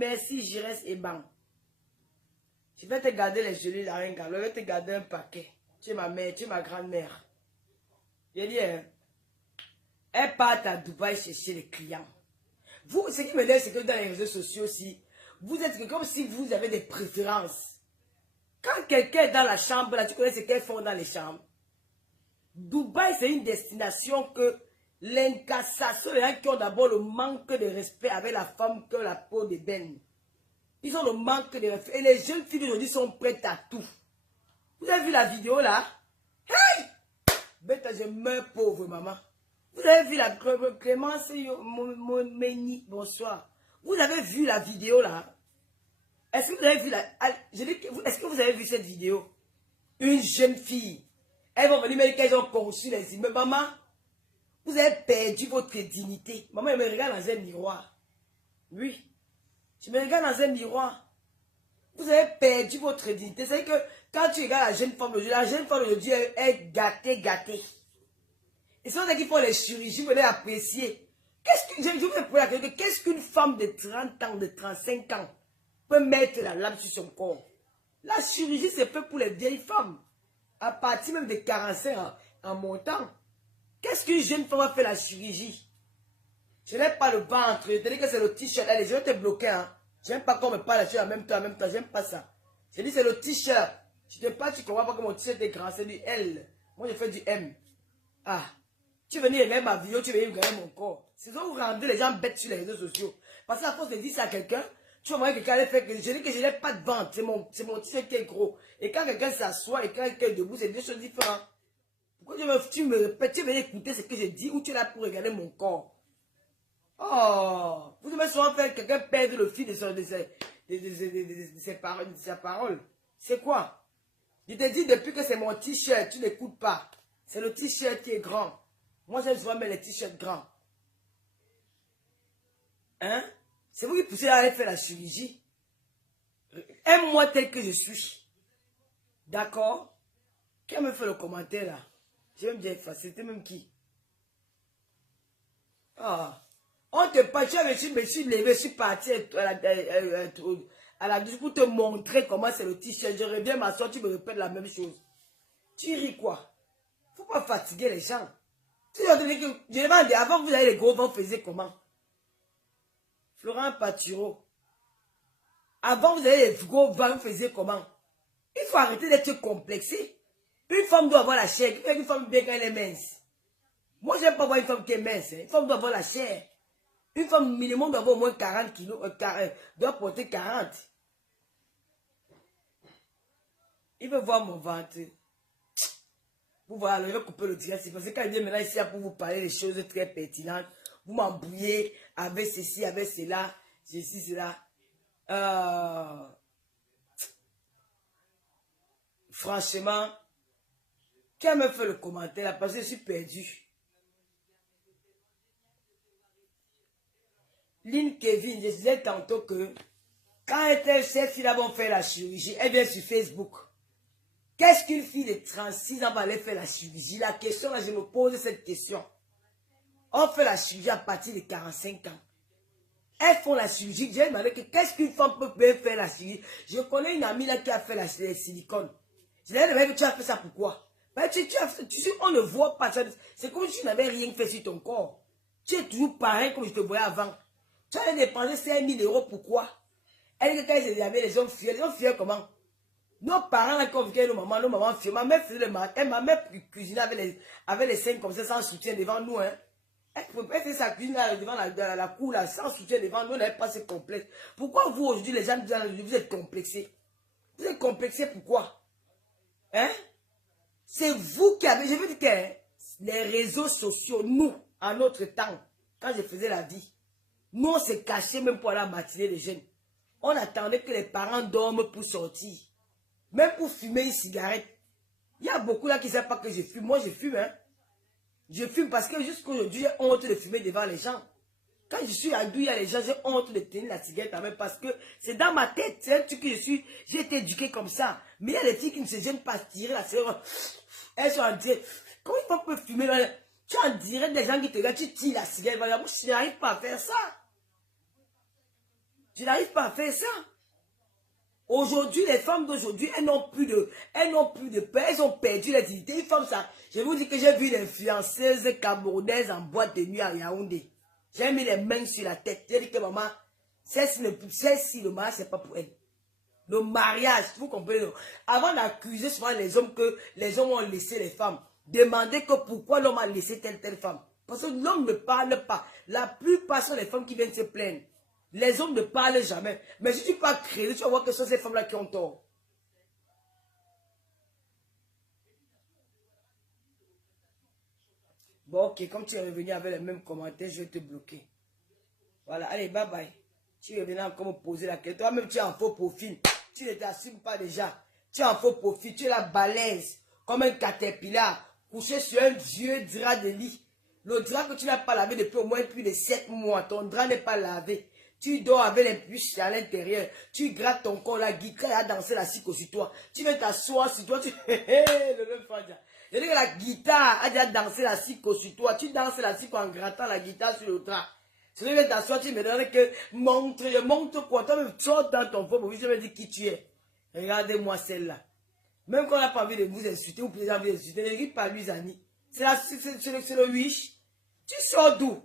merci, je reste ébang. Je vais te garder les genoux là, un gars. Je vais te garder un paquet. Tu es ma mère, tu es ma grand-mère. J'ai dit, hein, elle part à Dubaï chercher les clients. Vous, ce qui me dit, c'est que dans les réseaux sociaux aussi, vous êtes comme si vous avez des préférences. Quand quelqu'un est dans la chambre, là, tu connais ce qu'elles font dans les chambres. Dubaï, c'est une destination que l'incassation, les gens qui ont d'abord le manque de respect avec la femme que la peau d'ébène. Ils ont le manque de respect. Et les jeunes filles d'aujourd'hui sont prêtes à tout. Vous avez vu la vidéo là? Hey! Bête, je meurs pauvre, maman. Vous avez vu la Clémence Méni, bonsoir. Vous avez vu la vidéo là? Est-ce que vous avez vu est-ce que vous avez vu cette vidéo? Une jeune fille. Elles vont venir me dire qu'elles ont conçu les immeubles. Maman, vous avez perdu votre dignité. Maman, elle me regarde dans un miroir. Oui. Je me regarde dans un miroir. Vous avez perdu votre dignité. C'est que quand tu regardes la jeune femme aujourd'hui est gâtée. Et c'est pour ça qu'il faut les chirurgies, vous allez apprécier. Qu'est-ce qu'une femme de 30 ans, de 35 ans peut mettre la lame sur son corps? La chirurgie, c'est fait pour les vieilles femmes. À partir même de 45 ans en montant. Qu'est-ce qu'une jeune femme a fait la chirurgie? Je n'ai pas le ventre. Je te dis que c'est le t-shirt. Allez, je vais te bloquer. Hein. Je n'aime pas qu'on me parle là-dessus en même temps. J'aime pas ça. Je dis c'est le t-shirt. Tu te parles, tu comprends pas que mon t-shirt est grand. C'est du L. Moi, je fais du M. Ah. Tu veux venir regarder ma vidéo, tu veux venir regarder mon corps. C'est ça vous rendez les gens bêtes sur les réseaux sociaux. Parce qu'à force de dire ça à quelqu'un, tu vas voir que quelqu'un allait faire que je dis que je n'ai pas de ventre. C'est mon t-shirt qui est gros. Et quand quelqu'un s'assoit et quand quelqu'un est debout, c'est deux choses différentes. Pourquoi tu me répètes, tu veux écouter ce que je dis ou tu es là pour regarder mon corps? Oh, vous devez souvent faire quelqu'un perdre le fil de sa parole. C'est quoi? Je te dis depuis que c'est mon t-shirt, tu n'écoutes pas. C'est le t-shirt qui est grand. Moi, j'aime souvent mettre les t-shirts grands. Hein? C'est vous qui poussez à aller faire la chirurgie. Aime-moi tel que je suis. D'accord? Qui me fait le commentaire là? J'aime bien faire. C'était même qui? Ah. On te parle, je me suis levé, je suis parti à la douche pour te montrer comment c'est le t-shirt. Je reviens m'asseoir, tu me répètes la même chose. Tu ris quoi? Faut pas fatiguer les gens. Je demande, avant vous avez les gros vents, faisiez comment? Florent Paturo. Avant vous avez les gros vents, vous faisiez comment? Il faut arrêter d'être complexé. Une femme doit avoir la chair. Une femme bien quand elle est mince. Moi, j'aime pas voir une femme qui est mince. Une femme doit avoir la chair. Une femme minimum doit avoir au moins 40 kilos. Doit porter 40. Il veut voir mon ventre. Vous voyez, je vais couper le direct. C'est parce que quand il vient maintenant ici pour vous parler des choses très pertinentes, vous m'embrouillez avec ceci, avec cela, ceci, cela. Franchement, qui a me fait le commentaire là, parce que je suis perdu. Lynn Kevin, je disais tantôt que quand ces filles-là vont faire la chirurgie, elle vient sur Facebook. Qu'est-ce qu'une fille de 36 ans va aller faire la chirurgie? La question là, je me pose cette question. On fait la chirurgie à partir de 45 ans. Elles font la chirurgie. J'ai demandé que qu'est-ce qu'une femme peut bien faire la chirurgie? Je connais une amie là qui a fait les silicones. Je lui ai demandé que tu as fait ça pourquoi? Ben, on ne voit pas ça. C'est comme si tu n'avais rien fait sur ton corps. Tu es toujours pareil comme je te voyais avant. Tu as dépensé 5 000 € pourquoi? Elle dit que quand ils avaient les hommes fiers comment? Nos parents là, quand nos mamans fiers. Ma mère faisait le matin, ma mère cuisinait avec les seins comme ça sans soutien devant nous. Hein. Elle faisait sa cuisine là, devant la cour là, sans soutien devant nous, on n'avait pas ce complexe. Pourquoi vous aujourd'hui, les gens, vous êtes complexés? Vous êtes complexés pourquoi? Hein? C'est vous qui avez, je veux dire que hein, les réseaux sociaux, nous, en notre temps, quand je faisais la vie, nous on se cachait même pour aller à la matinée des jeunes. On attendait que les parents dorment pour sortir. Même pour fumer une cigarette. Il y a beaucoup là qui ne savent pas que je fume. Moi je fume, hein. Je fume parce que jusqu'à aujourd'hui, j'ai honte de fumer devant les gens. Quand je suis à Douy, il y a les gens, j'ai honte de tenir la cigarette à main parce que c'est dans ma tête. C'est un truc que j'ai été éduqué comme ça. Mais il y a des filles qui ne se gênent pas à tirer la cigarette. Elles sont en direct. Comment ils peuvent fumer là? Tu es en direct des gens qui te regardent, tu tires la cigarette. Moi, je n'arrive pas à faire ça. Tu n'arrives pas à faire ça. Aujourd'hui, les femmes d'aujourd'hui, elles n'ont plus de peur, elles ont perdu la dignité. Une femme, ça, je vous dis que j'ai vu des influenceuses camerounaises en boîte de nuit à Yaoundé. J'ai mis les mains sur la tête. J'ai dit que maman, celle-ci, le mariage, c'est pas pour elle. Le mariage, vous comprenez? Avant d'accuser souvent les hommes que les hommes ont laissé les femmes, demandez que pourquoi l'homme a laissé telle femme. Parce que l'homme ne parle pas. La plupart sont les femmes qui viennent se plaindre. Les hommes ne parlent jamais. Mais si tu peux créer, tu vas voir que ce sont ces femmes-là qui ont tort. Bon, ok, comme tu es revenu avec les mêmes commentaires, je vais te bloquer. Voilà, allez, bye bye. Tu es venu encore me poser la question. Toi-même, tu es en faux profil. Tu ne t'assumes pas déjà. Tu es en faux profil. Tu es la balèze. Comme un caterpillar. Couché sur un vieux drap de lit. Le drap que tu n'as pas lavé depuis au moins plus de 7 mois. Ton drap n'est pas lavé. Tu dors avec les puces à l'intérieur. Tu grattes ton corps. La guitare a dansé la psycho sur toi. Tu viens t'asseoir sur toi. Je dis que la guitare a déjà dansé la psycho sur toi. Tu danses la psycho en grattant la guitare sur le drap. Si tu viens t'asseoir, tu me donnes que montre quoi. Toi, même sors dans ton propre vie. Je me dis qui tu es. Regardez-moi celle-là. Même quand on n'a pas envie de vous insulter, ou plus envie d'insulter, ne dites pas lui, Zani. C'est le wish. Tu sors d'où?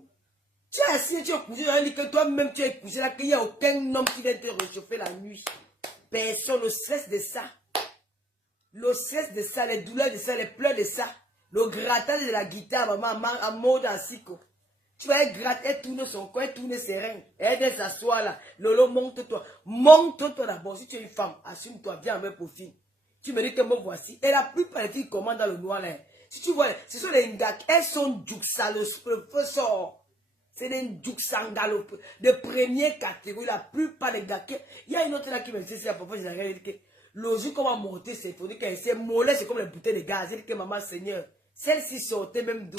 Tu es assis, tu es couché dans un lit que toi-même tu es couché là, qu'il n'y a aucun homme qui vient te réchauffer la nuit. Personne, le stress de ça. Le stress de ça, les douleurs de ça, les pleurs de ça. Le grattage de la guitare, maman, en mode asiko. Tu vas gratter, elle tourne son corps, elle tourne ses reins. Elle vient s'asseoir là. Lolo, monte-toi. Monte-toi d'abord. Si tu es une femme, assume-toi, viens avec profil. Tu me dis que me voici. Et la plupart des filles commandent dans le noir là. Si tu vois, ce sont les ngak. Elles sont djuxa, le professeur. C'est des djuxanga de première catégorie. La plupart des gars. Il y a une autre là qui me dit, c'est à propos de la réalité. Le jour qu'on va monter, c'est faut dire qu'elle s'est mollet, c'est comme les bouteilles de gaz. Elle dit que maman Seigneur, celle-ci sortait même d'où?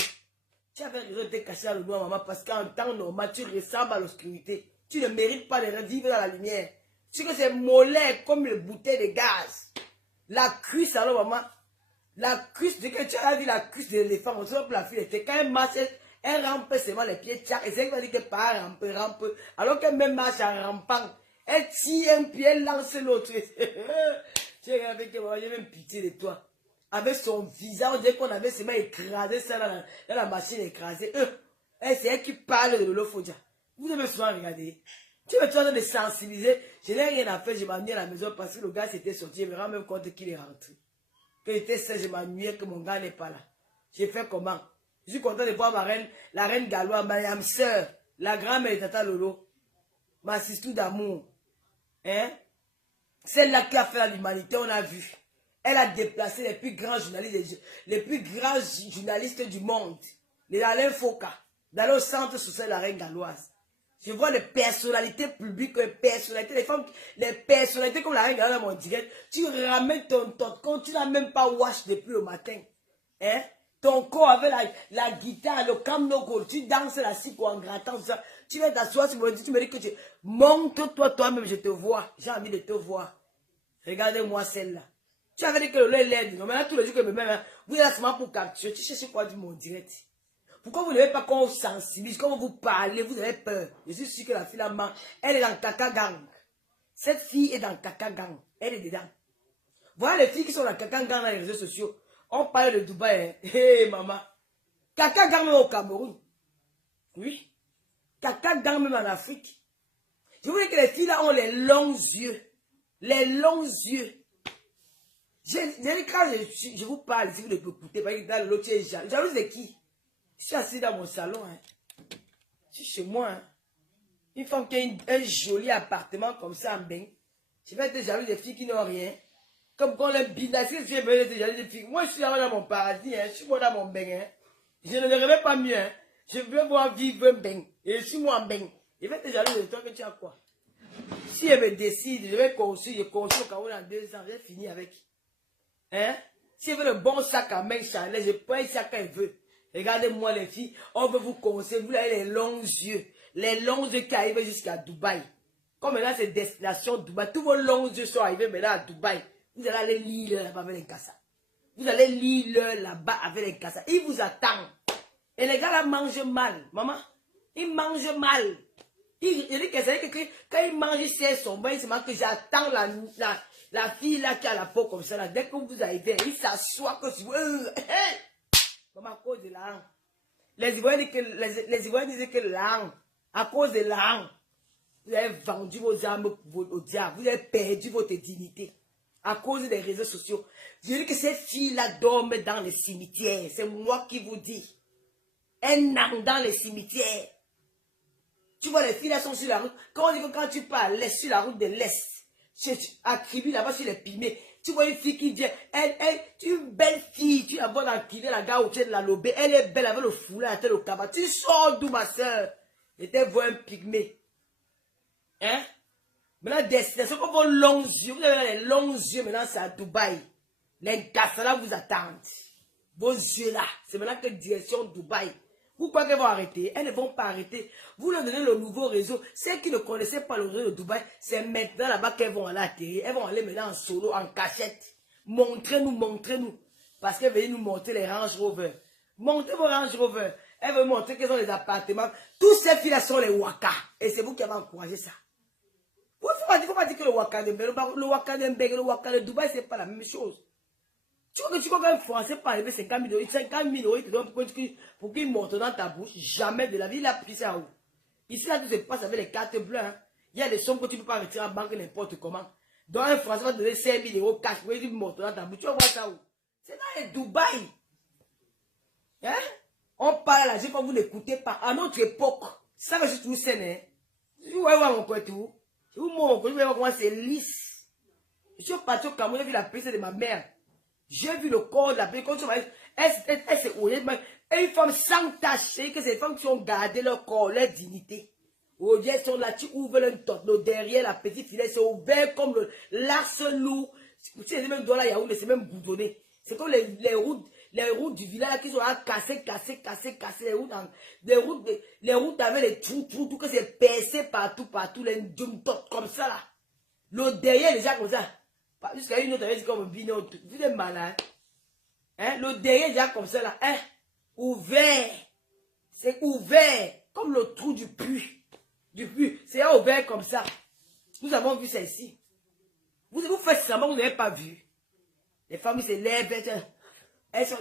Tu avais raison de te cacher dans le noir, maman, parce qu'en temps normal, tu ressembles à l'obscurité. Tu ne mérites pas de vivre dans la lumière. Tu sais que c'est mollet comme les bouteilles de gaz. La cuisse, alors, maman. La cuisse, dès que tu as vu la cuisse de l'éléphant, on sait que la fille était, quand elle marche, elle rampe seulement les pieds, et c'est elle qui va dire qu'elle part rampe. Alors qu'elle même marche en rampant. Elle tire un pied, elle lance l'autre. Tu es avec elle, j'ai même pitié de toi. Avec son visage, on dirait qu'on avait seulement écrasé ça dans la machine écrasée. C'est elle qui parle de l'Olofodia. Vous avez souvent regardé. Tu me train de sensibiliser. Je n'ai rien à faire, je m'ennuie à la maison parce que le gars s'était sorti. Je me rends même compte qu'il est rentré. Que j'étais seul, je m'ennuyais que mon gars n'est pas là. J'ai fait comment? Je suis content de voir la reine Galois, ma soeur, la grand-mère de Tata Lolo, ma sister d'amour. Hein? Celle-là qui a fait l'humanité, on a vu. Elle a déplacé les plus grands journalistes du monde. Les Alain Foucault, dans le centre social de la reine Galoise. Je vois des personnalités publiques, des personnalités, les femmes, les personnalités comme la reine Galoise dans mon direct. Tu ramènes ton compte, tu n'as même pas wash depuis le matin. Hein? Ton corps avec la guitare, le camno, tu danses la cycle en grattant, tout ça. Tu vas t'asseoir sur mon dit, tu me dis que tu monte-toi toi-même, je te vois. J'ai envie de te voir. Regardez-moi celle-là. Tu avais dit que le lait est laid. Non, maintenant, tous les jours que me mets, vous êtes là seulement pour capturer. Tu cherches quoi du mon direct? Pourquoi vous n'avez pas qu'on vous sensibilise, quand vous parlez, vous avez peur? Je suis sûr que la fille là, elle est dans Kaka Gang. Cette fille est dans Kaka Gang. Elle est dedans. Voilà les filles qui sont dans Kaka Gang dans les réseaux sociaux. On parle de Dubaï. Hé, maman. Kaka Gang même au Cameroun. Oui. Kaka Gang même en Afrique. Je vous dis que les filles là ont les longs yeux. Les longs yeux. Quand je vous parle, si vous ne pouvez écouter, parce que dans l'autre, tu es jalouse de qui? Je suis assis dans mon salon. Hein. Je suis chez moi. Hein. Une femme qui a un joli appartement comme ça en bain. Je vais être jalouse des filles qui n'ont rien. Comme quand le business, je vais être jalouse des filles. Moi, je suis dans mon paradis. Hein. Je suis moi dans mon bain. Hein. Je ne le rêvais pas mieux. Hein. Je veux voir vivre un bain. Et je suis moi en bain. Je vais être jalouse de toi que tu as quoi? Si elle me décide, je vais construire, je construis au Cameroun en 2 ans, je vais finir avec. Hein? Si elle veut le bon sac à main Chanel, je prends un sac qu'elle veut. Regardez-moi les filles, on veut vous conseiller, vous avez les longs yeux qui arrivent jusqu'à Dubaï. Comme maintenant c'est destination Dubaï, tous vos longs yeux sont arrivés maintenant à Dubaï. Vous allez aller lire là-bas avec les cassas. Vous allez lire là-bas avec les cassas. Ils vous attendent. Et les gars là mangent mal, maman. Ils mangent mal. Il dit que quand il mange son bain, il se marque que j'attends la fille là qui a la peau comme ça. Là. Dès que vous arrivez, il s'assoit que comme à cause de l'argent. Les Ivoiriens disent que l'argent, à cause de l'argent, vous avez vendu vos âmes au diable, vous avez perdu votre dignité à cause des réseaux sociaux. Je dis que ces filles-là dorment dans les cimetières. C'est moi qui vous dis. Elles n'ont dans les cimetières. Tu vois, les filles là sont sur la route. Quand on dit que quand tu parles sur la route de l'Est, à Kribi, là-bas sur les Pimées, tu vois une fille qui vient, tu es une belle fille, tu la vois dans Kiné, la gare au pied de la lobée, elle est belle avec le foulard, la tête au cabas. Tu sors d'où, ma soeur? Et tu vois un pygmée. Hein? Maintenant, destination, comme vos longs yeux, vous avez les longs yeux, maintenant c'est à Dubaï. Les Gassala vous attendent. Vos yeux là, c'est maintenant que direction Dubaï. Vous croyez qu'elles vont arrêter? Elles ne vont pas arrêter. Vous leur donnez le nouveau réseau. Celles qui ne connaissaient pas le réseau de Dubaï, c'est maintenant là-bas qu'elles vont aller atterrir. Elles vont aller maintenant en solo, en cachette. Montrez-nous, montrez-nous. Parce qu'elles veulent nous montrer les Range Rover. Montrez vos Range Rover. Elles veulent montrer qu'ils ont les appartements. Tous ces filles-là sont les Waka. Et c'est vous qui avez encouragé ça. Il ne faut pas dire que le Waka de Mbé, le Waka de Mbé, le Waka de Dubaï, c'est pas la même chose. Tu vois qu'un Français peut enlever 50 000 €, il te donne pour qu'il monte dans ta bouche. Jamais de la vie, il a pris ça où? Ici, là, tout se passe avec les cartes bleues. Hein. Il y a des sommes que tu ne peux pas retirer en banque n'importe comment. Donc, un Français va te donner 5 000 € cash pour qu'il monte dans ta bouche. Tu vas voir ça où? C'est dans les Dubaï. Hein? On parle là, je quand vous n'écoutez pas. À notre époque, ça que je trouve sain, hein? Vous voyez mon coin tout. Vous voyez comment c'est lisse. Je suis parti au Cameroun, j'ai vu la piste de ma mère. J'ai vu le corps de la personne. Quand tu vois, elle s'est ouillée. Et une femme sans tache, c'est que ces femmes qui ont gardé leur corps, leur dignité. Aujourd'hui, elles sont là, tu ouvres le tot, derrière la petite filet, c'est ouvert comme l'arce lourd. Tu sais, même dans la Yaoundé, c'est même boudonné. C'est comme les routes du village qui sont là, cassées. Les routes avec les trous, tout que c'est percé partout, les tot comme ça là. Le derrière, déjà comme ça. Jusqu'à une autre, elle dit comme binôme. Vous êtes malin. Hein? Le derrière, déjà comme ça là. Hein? Ouvert. C'est ouvert. Comme le trou du puits. C'est ouvert comme ça. Nous avons vu ça ici. Vous faites semblant, vous n'avez pas vu. Les femmes se lèvent. Elles sont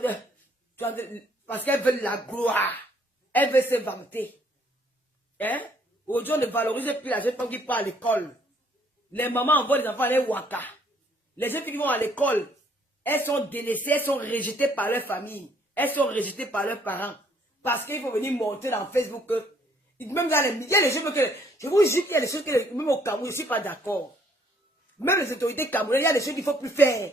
parce qu'elles veulent la gloire. Elles veulent se vanter. Hein? Aujourd'hui, on ne valorise plus la jeune femme qui part à l'école. Les mamans envoient les enfants aller Waka. Les jeunes filles qui vont à l'école, elles sont délaissées, elles sont rejetées par leur famille. Elles sont rejetées par leurs parents. Parce qu'il faut venir montrer dans Facebook. Même dans il y a les choses que... Je vous jure qu'il y a des choses que... Même au Cameroun, je ne suis pas d'accord. Même les autorités camerounaises, il y a des choses qu'il ne faut plus faire.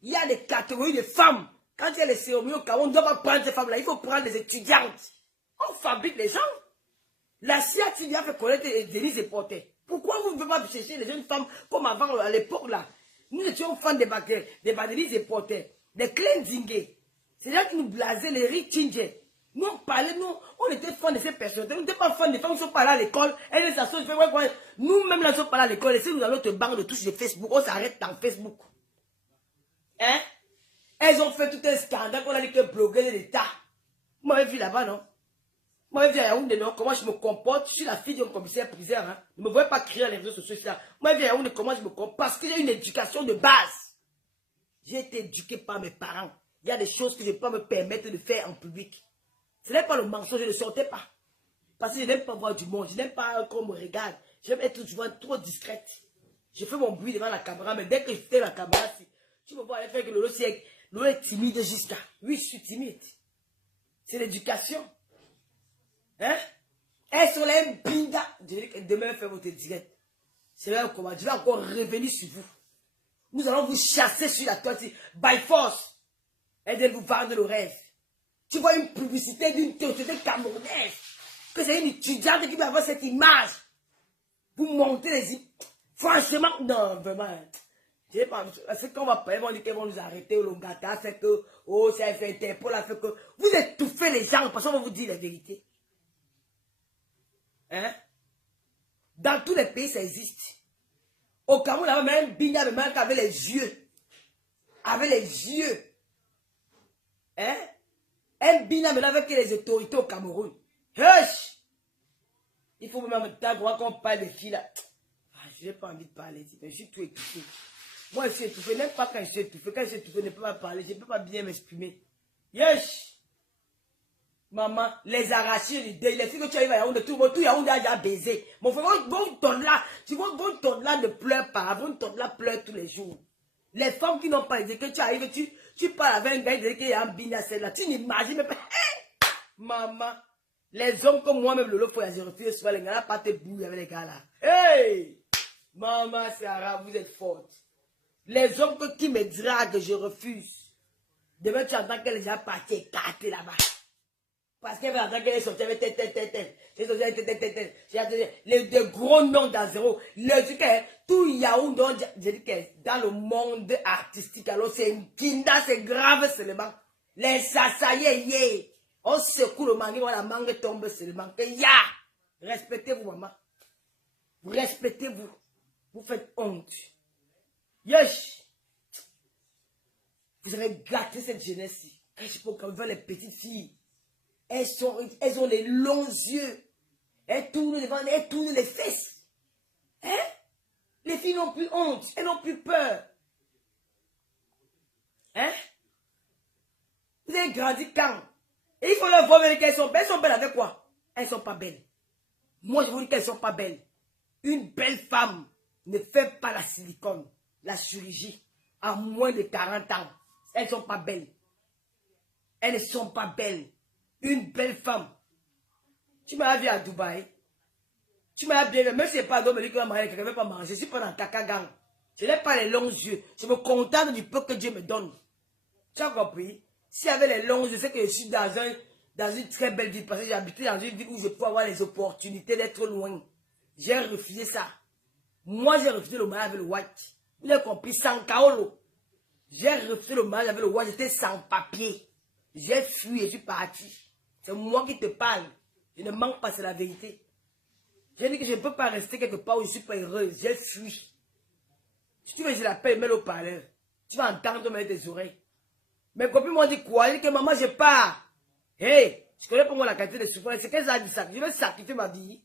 Il y a des catégories de femmes. Quand il y a les cérémonies au Cameroun, on ne doit pas prendre ces femmes-là. Il faut prendre des étudiantes. On fabrique les gens. La CIA qui vient faire connaître Denise et Porter. Pourquoi vous ne pouvez pas chercher les jeunes femmes comme avant, à l'époque là? Nous étions fans des Denise et Porter, des Klenzingé. C'est là qui nous blasaient, les Richingé. Nous on parlait, on était fans de ces personnes. Nous n'étions pas fans des femmes qui sont pas là à l'école. Elles s'assoient, nous-mêmes là, nous ne sommes pas là à l'école. Et si nous avons notre banque de touche de Facebook, on s'arrête dans Facebook. Hein? Elles ont fait tout un scandale qu'on a dit que bloguer l'État. Moi, j'ai vu là-bas, non? Moi, je viens à Yaoundé, non? Comment je me comporte? Je suis la fille d'un commissaire-priseur, hein? Ne me voyez pas crier à les réseaux sociaux, ça. Moi, je viens à Yaoundé, comment je me comporte? Parce que j'ai une éducation de base. J'ai été éduqué par mes parents. Il y a des choses que je ne peux pas me permettre de faire en public. Ce n'est pas le mensonge, je ne sortais pas. Parce que je n'aime pas voir du monde, je n'aime pas qu'on me regarde. J'aime être trop discrète. Je fais mon bruit devant la caméra, mais dès que je fais la caméra, tu me vois aller faire que Lolo est timide jusqu'à. Oui, je suis timide. C'est l'éducation. Hein? Elles sont là, binda. Je dis que demain, faites votre direct. C'est là comment je vais encore revenir sur vous. Nous allons vous chasser sur la toile, by force. Et de vous vendre le rêve. Tu vois une publicité d'une société camerounaise. Que c'est une étudiante qui va avoir cette image. Vous montez les... Franchement, non, vraiment. Je sais pas. C'est qu'on va pas, ils vont dire qu'ils vont nous arrêter. Le gâteau fait que... Oh, ça fait Interpol, a fait que... Vous étouffez les gens parce qu'on va vous dire la vérité. Hein? Dans tous les pays, ça existe. Au Cameroun, là, même Bigna me manque avec les yeux. Avec les yeux. Hein? Un Bigna me avec les autorités au Cameroun. Hush! Il faut même temps qu'on parle des filles là. Ah, je n'ai pas envie de parler, mais je suis tout étouffé. Moi, je suis étouffé, n'aime pas quand je suis étouffé. Quand je suis étouffé, je ne peux pas parler, je ne peux pas bien m'exprimer. Yes! Maman, les arrachés, les filles que tu arrives à Yaoundé, tout Yaoundé a déjà baisé. Mon frère, vos tonnes là, ne pleure pas, vos tonnes là pleurent tous les jours. Les femmes qui n'ont pas dit que tu arrives, tu parles avec un gars qui est en bina, là, tu n'imagines même pas. Hey! Maman, les hommes comme moi-même, le lot, je refuse souvent les gars là, pas te bouiller avec les gars là. Hey! Maman, c'est arabe, vous êtes forte. Les hommes qui me draguent, je refuse. Demain, tu entends qu'elle est déjà partie écartée là-bas. Parce qu'elle va entendre qu'elle est sortie avec les gros noms dans zéro. Tout Yaoundé, je dis que dans le monde artistique, alors c'est une kinda, c'est grave seulement. Les sassaïs, on secoue le mangue, on la mangue tombe seulement. Ya! Respectez-vous, maman. Respectez-vous. Vous faites honte. Yes! Vous avez gâté cette jeunesse-ci. Quand je peux quand les petites filles, elles ont les longs yeux. Elles tournent devant, elles tournent les fesses. Hein? Les filles n'ont plus honte. Elles n'ont plus peur. Hein? Vous avez grandi quand? Et il faut leur voir qu'elles sont belles. Elles sont belles avec quoi? Elles ne sont pas belles. Moi, je vous dis qu'elles ne sont pas belles. Une belle femme ne fait pas la silicone, la chirurgie, à moins de 40 ans. Elles ne sont pas belles. Elles ne sont pas belles. Une belle femme. Tu m'as vu à Dubaï. Tu m'as bien vu. Même si c'est pas d'homme qui va manger, quelqu'un ne veut pas manger. Je suis pas dans Kakagang. Je n'ai pas les longs yeux. Je me contente du peu que Dieu me donne. Tu as compris? Si avec les longs yeux, c'est que je suis dans une très belle ville. Parce que j'ai habité dans une ville où je peux avoir les opportunités d'être loin. J'ai refusé ça. Moi, j'ai refusé le mariage avec le white. Vous avez compris? Sans kaolo. J'ai refusé le mariage avec le white. J'étais sans papier. J'ai fui et je suis parti. C'est moi qui te parle. Je ne manque pas, c'est la vérité. J'ai dit que je ne peux pas rester quelque part où je ne suis pas heureuse. J'ai fui. Si tu veux, je l'appelle, mets le parleur. Tu vas entendre mettre tes oreilles. Mes copines m'ont dit quoi? Ils dit que maman, je pars. Hey, je connais pas moi la qualité de souffrance. C'est qu'elles ont dit ça. Je vais sacrifier ma vie.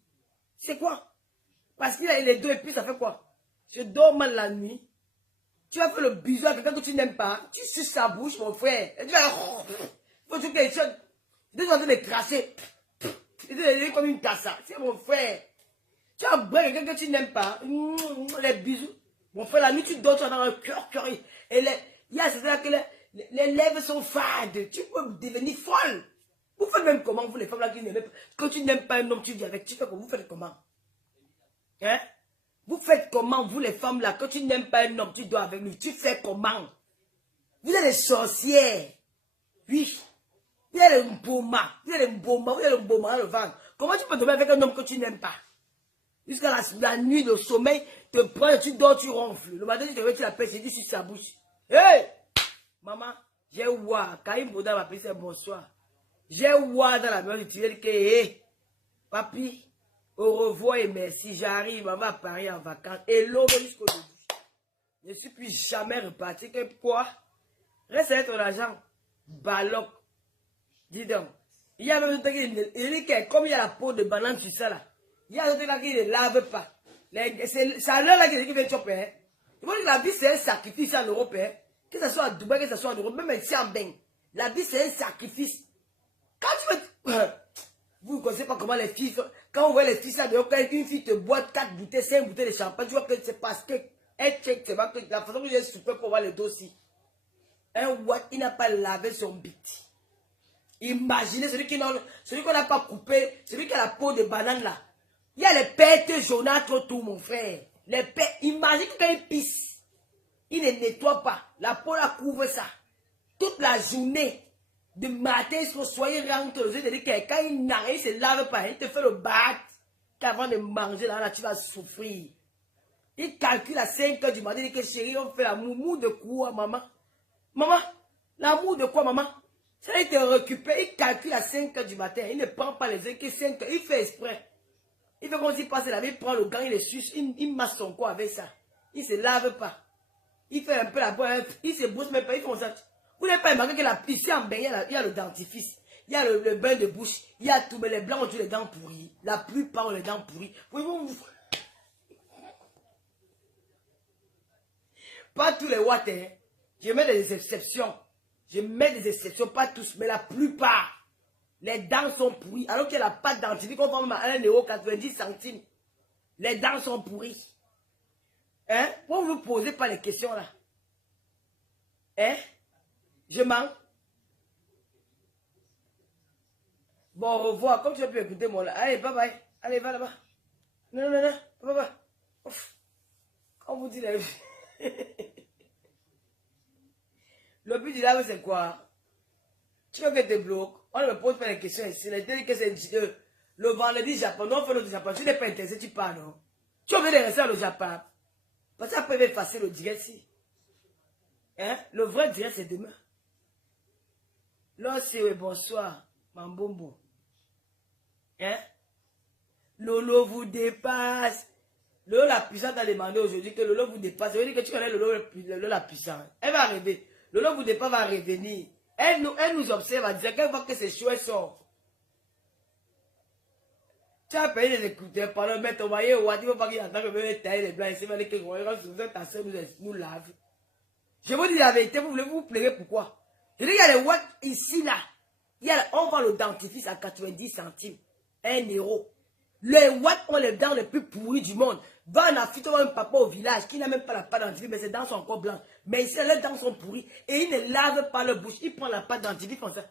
C'est quoi? Parce qu'il a les deux et puis ça fait quoi? Je dors mal la nuit. Tu vas faire le bisou à quelqu'un que tu n'aimes pas. Tu suces sa bouche, mon frère. Et tu vas... Faut que quelque chose. Tu es en train de cracher. Tu es comme une cassa. C'est mon frère. Tu vas brûler quelqu'un que tu n'aimes pas. Les bisous. Mon frère, la nuit, tu dors, tu as dans le cœur. Et il y a c'est-à-dire que les lèvres sont fades. Tu peux devenir folle. Vous faites même comment, vous les femmes là qui n'aiment pas. Quand tu n'aimes pas un homme, tu vis avec. Tu fais comment? Vous faites comment? Hein? Vous faites comment, vous les femmes là, quand tu n'aimes pas un homme, tu dois avec lui. Tu fais comment? Vous êtes des sorcières. Oui. Vous êtes un mboma. Vous êtes un mboma. Vous êtes un mboma dans le ventre. Comment tu peux dormir avec un homme que tu n'aimes pas? Jusqu'à la nuit, le sommeil te prend, tu dors, tu ronfles. Le matin, tu te réveilles, tu l'appelles, c'est dit sur sa bouche. Hey! Maman, j'ai ouah. Karim Bouda m'a appelé, c'est bonsoir. J'ai ouah dans la maison, tu dis que, hé, papi, au revoir et merci. J'arrive, on va à Paris en vacances. Et l'eau jusqu'au début. Je ne suis plus jamais reparti. Que quoi? Reste avec ton argent. Baloc. Dis donc. Il y a même d'autres qui, comme il y a la peau de banane sur ça là. Il y a d'autres qui ne lavent pas. C'est à l'heure là qui vient choper. Hein. Il faut dire que la vie c'est un sacrifice en Europe. Hein. Que ce soit à Dubaï, que ce soit en Europe, même ici en Bain. La vie c'est un sacrifice. Quand tu veux... Vous ne connaissez pas comment les filles... Quand on voit les filles, ça dehors, quand une fille te boit 4 bouteilles, 5 bouteilles de champagne, tu vois que c'est parce que... Elle check, c'est pas que la façon que j'ai souffert pour voir les dossiers. Un what, il n'a pas lavé son bit. Imaginez celui qu'on n'a pas coupé, celui qui a la peau de banane là. Il y a les pertes jaunâtres autour, mon frère. Les pertes, imagine quand il pisse, il ne nettoie pas. La peau là couvre ça. Toute la journée, de matin jusqu'au soir, il rentre aux yeux de dire que quand il n'arrive, il ne se lave pas. Il te fait le bat qu'avant de manger là, tu vas souffrir. Il calcule à 5 h du matin, il dit que chérie, on fait l'amour de quoi, maman? Maman, l'amour de quoi, maman? Ça, il te récupère, il calcule à 5 h du matin. Il ne prend pas les œufs que 5 h. Il fait exprès. Il fait comme s'il passe la vie, il prend le gant, il le suce, il masse son corps avec ça. Il ne se lave pas. Il fait un peu la boîte, il se brosse même pas, il fait comme ça. Vous n'avez pas remarqué que la piscine en bain, il y a le dentifrice. il y a le bain de bouche, il y a tout, mais les blancs ont tous les dents pourries. La plupart ont les dents pourries. Pas tous les watts, hein. Je mets des exceptions. Je mets des exceptions, pas tous, mais la plupart. Les dents sont pourries. Alors qu'il y a la pâte dentifrice qu'on vend à 1,90 €. Les dents sont pourries. Hein? Pourquoi vous ne posez pas les questions là? Hein? Je mens. Bon, au revoir. Comme tu as pu écouter moi là. Allez, bye bye. Allez, va là-bas. Non, non, non. Bye bye. Ouf. On vous dit la vie. Le but du live, c'est quoi? Tu veux que te bloques? On ne me pose pas les questions ici. Je te dis que c'est le vendredi Japon. Non, on fait notre Japon. Tu n'es pas intéressé, tu parles, non? Tu as envie de rester au Japon. Parce que ça peut être facile le direct ici. Hein? Le vrai direct, c'est demain. Là, c'est oui, bonsoir, Mambombo. Hein? Lolo vous dépasse. Lolo la puissante a demandé aujourd'hui que Lolo vous dépasse. Ça veut dire que tu connais Lolo la puissante. Elle va arriver. Lolo vous dépasse va revenir. Elle nous observe, elle dit qu'elle voit que c'est chaud, elle sort. Tu as payé les écouteurs pendant le mettre au maillot, ou il ne faut pas qu'il entende que vous tailler les blancs, et c'est vrai que ta soeur nous lave. Je vous dis la vérité, vous voulez vous plairer pourquoi? Je dis, il y a les watts ici, là. On vend le dentifrice à 90 centimes. 1 €. Les watts ont les dents les plus pourries du monde. Va en Afrique, on voit un papa au village qui n'a même pas la pâte dentifrice, mais ses dents sont encore blanches. Mais ici, les dents sont pourries et il ne lave pas leur bouche. Il prend la pâte dentifrice comme ça.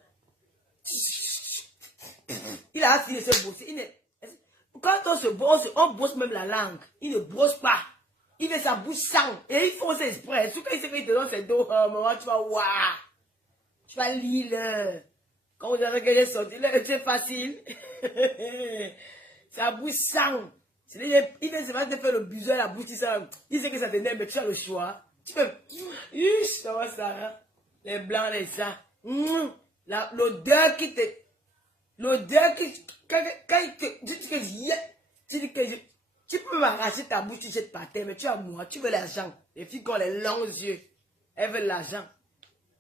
Il a fini de se bosser. Quand on se brosse, on brosse même la langue. Il ne brosse pas. Il fait sa bouche sang. Et il faut exprès. Surtout quand il sait qu'il te donne ses dos, maman, tu vas voir. Tu vas lire. Quand vous avez que j'ai sorti, c'est facile. Sa bouche sang. Il fait se faire le besoin, la bouche, il sait que ça t'énerve, mais tu as le choix. Tu peux. Ça va ça, hein? Les blancs, les ça. L'odeur qui te. L'odeur qui. Quand tu dis que tu peux m'arracher ta bouche, tu jettes par terre, mais tu as moi, tu veux l'argent. Les filles qui ont les longs yeux, elles veulent l'argent.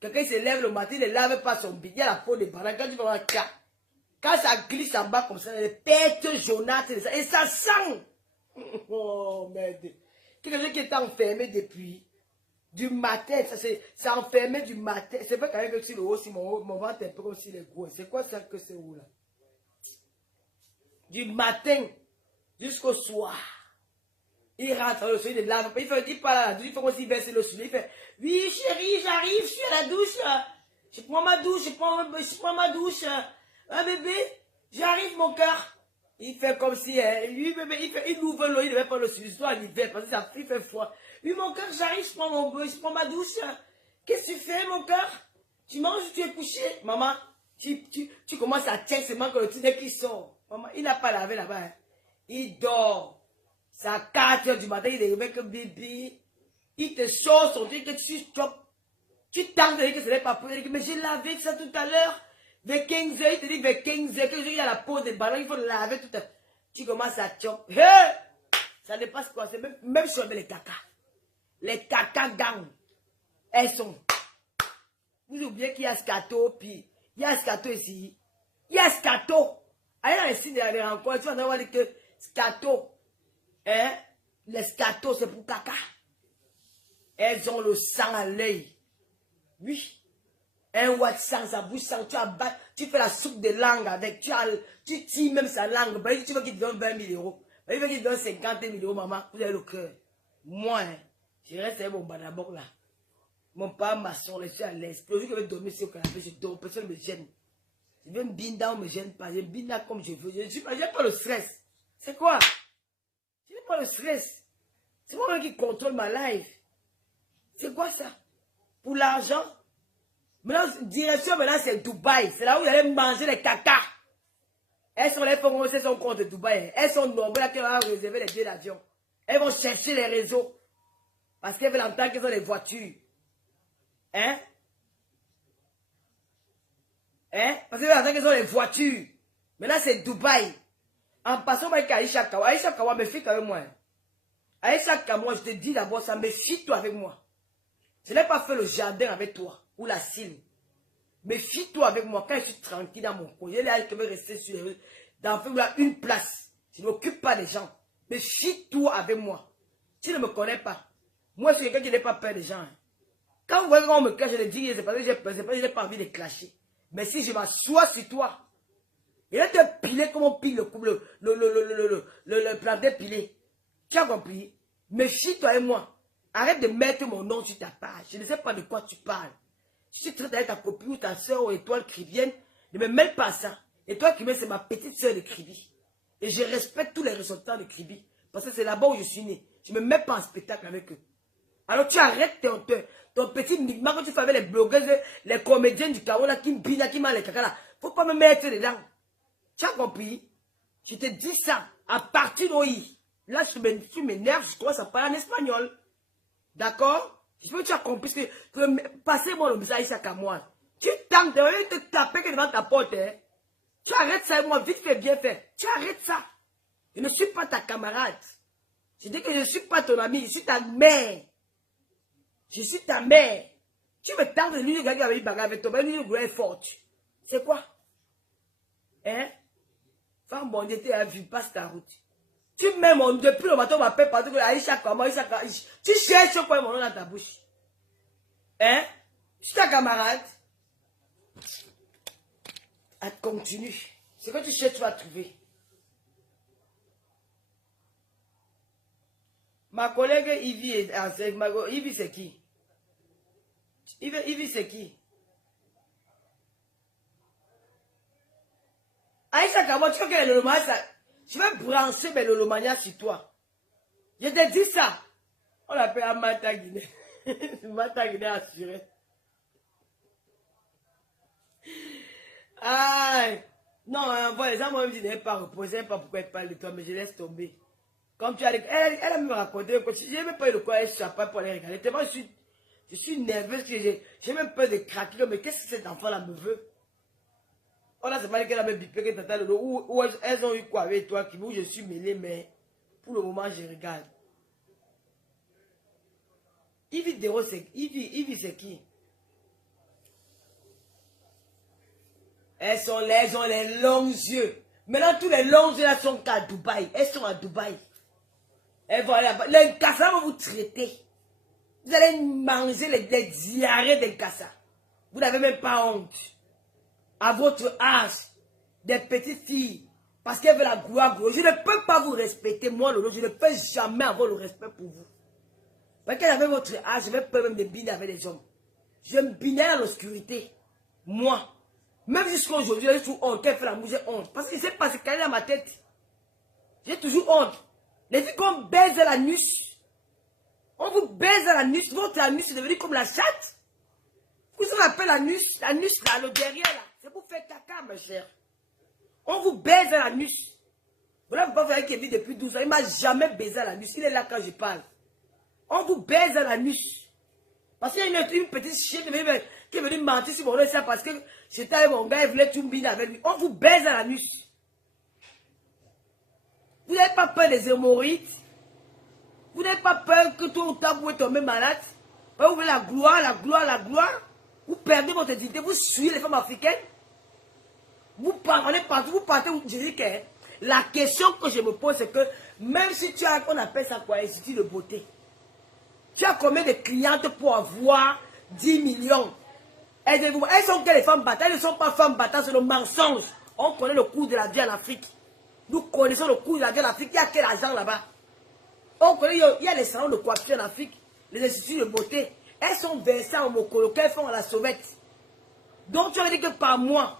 Quelqu'un se lève le matin, il ne lave pas son bide, il y a la peau de banane, quand tu vas voir quand ça glisse en bas comme ça, les têtes jaunâtres, et ça sent. Oh merde. Quelqu'un qui est enfermé depuis du matin, ça enfermé du matin. C'est pas quand même que si le haut, si mon ventre est un peu comme si les gros. C'est quoi ça que c'est où là? Du matin jusqu'au soir. Il rentre dans le soleil, il lave. Il parle à la douche, il fait aussi verser le soleil. Il fait, oui chérie, j'arrive, je suis à la douche. Je prends ma douche, je prends ma douche. Un bébé, j'arrive mon cœur. Il fait comme si, lui bébé, il ouvre l'eau, il ne met pas le soleil, soit l'hiver, parce que ça fait froid. Oui mon cœur, j'arrive, je prends ma douche. Qu'est-ce que tu fais mon cœur? Tu manges ou tu es couché? Maman, tu commences à tirer seulement que le petit qui sort. Maman, il n'a pas lavé là-bas. Hein. Il dort. C'est à 4 h du matin, il est avec un bébé. Il te sort son truc que tu tentes de dire que ce n'est pas pour lui. Mais j'ai lavé ça tout à l'heure. Vers 15 h, il te dit vers 15 h, il y a la peau des ballons, il faut le laver tout à l'heure. Tu commences à choper. Hey! Ça dépasse quoi? C'est même chose avec les caca. Les caca gang. Elles sont. Vous oubliez qu'il y a scato, puis il y a scato ici. Il y a scato. Allez dans les sites de la rencontre, tu vas voir que scato. Hein? Les scatos, c'est pour caca. Elles ont le sang à l'œil. Oui. Un watt sang, ça bouge sang. Tu fais la soupe de langue avec. Tu tires même sa langue. Tu veux qu'il te donne 20 000 €. Il veut qu'il te donne 50 000 € maman. Vous avez le cœur. Moi, hein, je reste avec mon banabok là. Mon père maçon, je suis à l'aise. Le jour que je vais dormir sur le canapé, je dors. Personne ne me gêne. Je vais me binda, on ne me gêne pas. Je me binda comme je veux. Je n'ai pas le stress. C'est quoi? Je n'ai pas le stress. C'est moi qui contrôle ma life. C'est quoi ça? Pour l'argent? Maintenant, direction, maintenant, c'est Dubaï. C'est là où vous allez manger les caca. Elles sont les femmes, elles sont contre Dubaï. Elles sont nombreuses qui vont réserver les billets d'avion. Elles vont chercher les réseaux. Parce qu'elles veulent entendre qu'elles ont des voitures. Hein? Hein? Parce qu'elles veulent entendre qu'elles ont des voitures. Maintenant, c'est Dubaï. En passant avec Aïcha Kawa. Aïcha Kawa, méfie avec moi. Aïcha Kawa, je te dis d'abord, ça méfie-toi avec moi. Je n'ai pas fait le jardin avec toi. Ou la cime. Méfie-toi avec moi. Quand je suis tranquille dans mon coin, je vais rester sur dans une place. Je ne m'occupe pas des gens. Méfie-toi avec moi. Tu ne me connais pas. Moi, je suis quelqu'un qui n'a pas peur des gens. Hein. Quand vous voyez qu'on me clash, je le dis, c'est parce que je n'ai pas envie de clasher. Mais si je m'assois sur toi, il va te piler comme on pile le plantain pilé. Tu as compris? Méfie-toi et moi. Arrête de mettre mon nom sur ta page. Je ne sais pas de quoi tu parles. Si tu traites avec ta copine ou ta soeur ou étoile cribienne, ne me mêle pas à ça. Étoile cribienne, c'est ma petite soeur de Kribi. Et je respecte tous les ressortissants de Kribi. Parce que c'est là-bas où je suis né. Je ne me mets pas en spectacle avec eux. Alors tu arrêtes ton petit migma que tu fais avec les blogueuses, les comédiens du Cameroun, là, qui me qui m'a les caca là. Faut pas me mettre dedans. Tu as compris? Je te dis ça. À partir d'aujourd'hui. Là, tu m'énerves, je commence à parler en espagnol. D'accord? Je veux que tu as compris que passez-moi le message ici à moi. Tu tentes de te taper devant ta porte. Hein? Tu arrêtes ça et moi, vite fait, bien fait. Tu arrêtes ça. Je ne suis pas ta camarade. Je dis que je ne suis pas ton ami, je suis ta mère. Je suis ta mère. Tu me tentes de lui gagner avec bagarre avec toi, mais lui est forte. C'est quoi? Hein? Femme bon, tu as vu, passe ta route. Tu mets mon depuis le matin, on m'appelle partout que Aïcha comment, Aïcha comment. Tu cherches quoi mon nom dans ta bouche? Hein? Tu suis ta camarade? Elle continue. Ce que tu cherches, tu vas trouver. Ma collègue Ivy, Ivy c'est qui? Ivy c'est qui? Aïcha comment, tu veux que le lomania, ça... Je vais brancher mes lolomania sur toi. Je te dis ça. On l'appelle Amata Guinée. Amata Guinée assuré. Ah, non, voilà, les gens m'ont dit de ne pas reposer, pas pourquoi elle parle de toi, mais je laisse tomber. Comme tu as dit, elle a même raconté que je n'ai même pas eu le quoi, elle ne pas pour aller regarder. Tellement je suis nerveuse, j'ai même peur de craquer, mais qu'est-ce que cet enfant-là me veut? On a seulement qu'elle a même bipé que t'as le dos, où elles ont eu quoi avec toi, où je suis mêlé, mais pour le moment, je regarde. Ivy, c'est qui? Elles ont les longs yeux. Maintenant, tous les longs yeux là sont qu'à Dubaï. Elles sont à Dubaï. Elles vont aller là-bas. Les Nkassa vont vous traiter. Vous allez manger les diarrhées des Nkassa. Vous n'avez même pas honte. À votre âge, des petites filles, parce qu'elles veulent la gloire. Je ne peux pas vous respecter, moi, Lolo. Je ne peux jamais avoir le respect pour vous. Parce qu'elle avait votre âge, je vais pas même me biner avec les hommes. Je me binais dans l'obscurité. Moi. Même jusqu'à aujourd'hui, j'ai toujours honte. Qu'elle fait l'amour, j'ai honte. Parce que je sais pas, c'est calé dans ma tête. J'ai toujours honte. Les filles qu'on baise à la nuque. On vous baise à la nuque. Votre anus est devenu comme la chatte. Vous savez appelle la nuque là, le derrière là. C'est pour faire caca, ma chère. On vous baise à la nuque. Voilà, vous ne pouvez pas faire Kevin depuis 12 ans. Il ne m'a jamais baisé à la nuque. Il est là quand je parle. On vous baise à la nuque. Parce qu'il y a une petite chienne qui est venue mentir sur mon nom, ça parce que j'étais avec mon gars, il voulait tout me avec lui. On vous baise à la nuque. Vous n'avez pas peur des hémorroïdes. Vous n'avez pas peur que tout le temps vous pouvez tomber malade. Vous voulez la gloire, la gloire, la gloire. Vous perdez votre identité, vous suivez les femmes africaines. Vous parlez partout, vous partez, vous dites que la question que je me pose, c'est que même si tu as, on appelle ça quoi, institut de beauté. Tu as combien de clientes pour avoir 10 millions? Elles sont que les femmes battantes? Elles ne sont pas femmes battantes, c'est le mensonge. On connaît le coût de la vie en Afrique. Nous connaissons le coût de la vie en Afrique. Il y a quel argent là-bas? On connaît, il y a les salons de coiffure en Afrique, les instituts de beauté. Elles sont versées en Mokolo, qu'elles font à la sauvette. Donc tu as dit que par mois,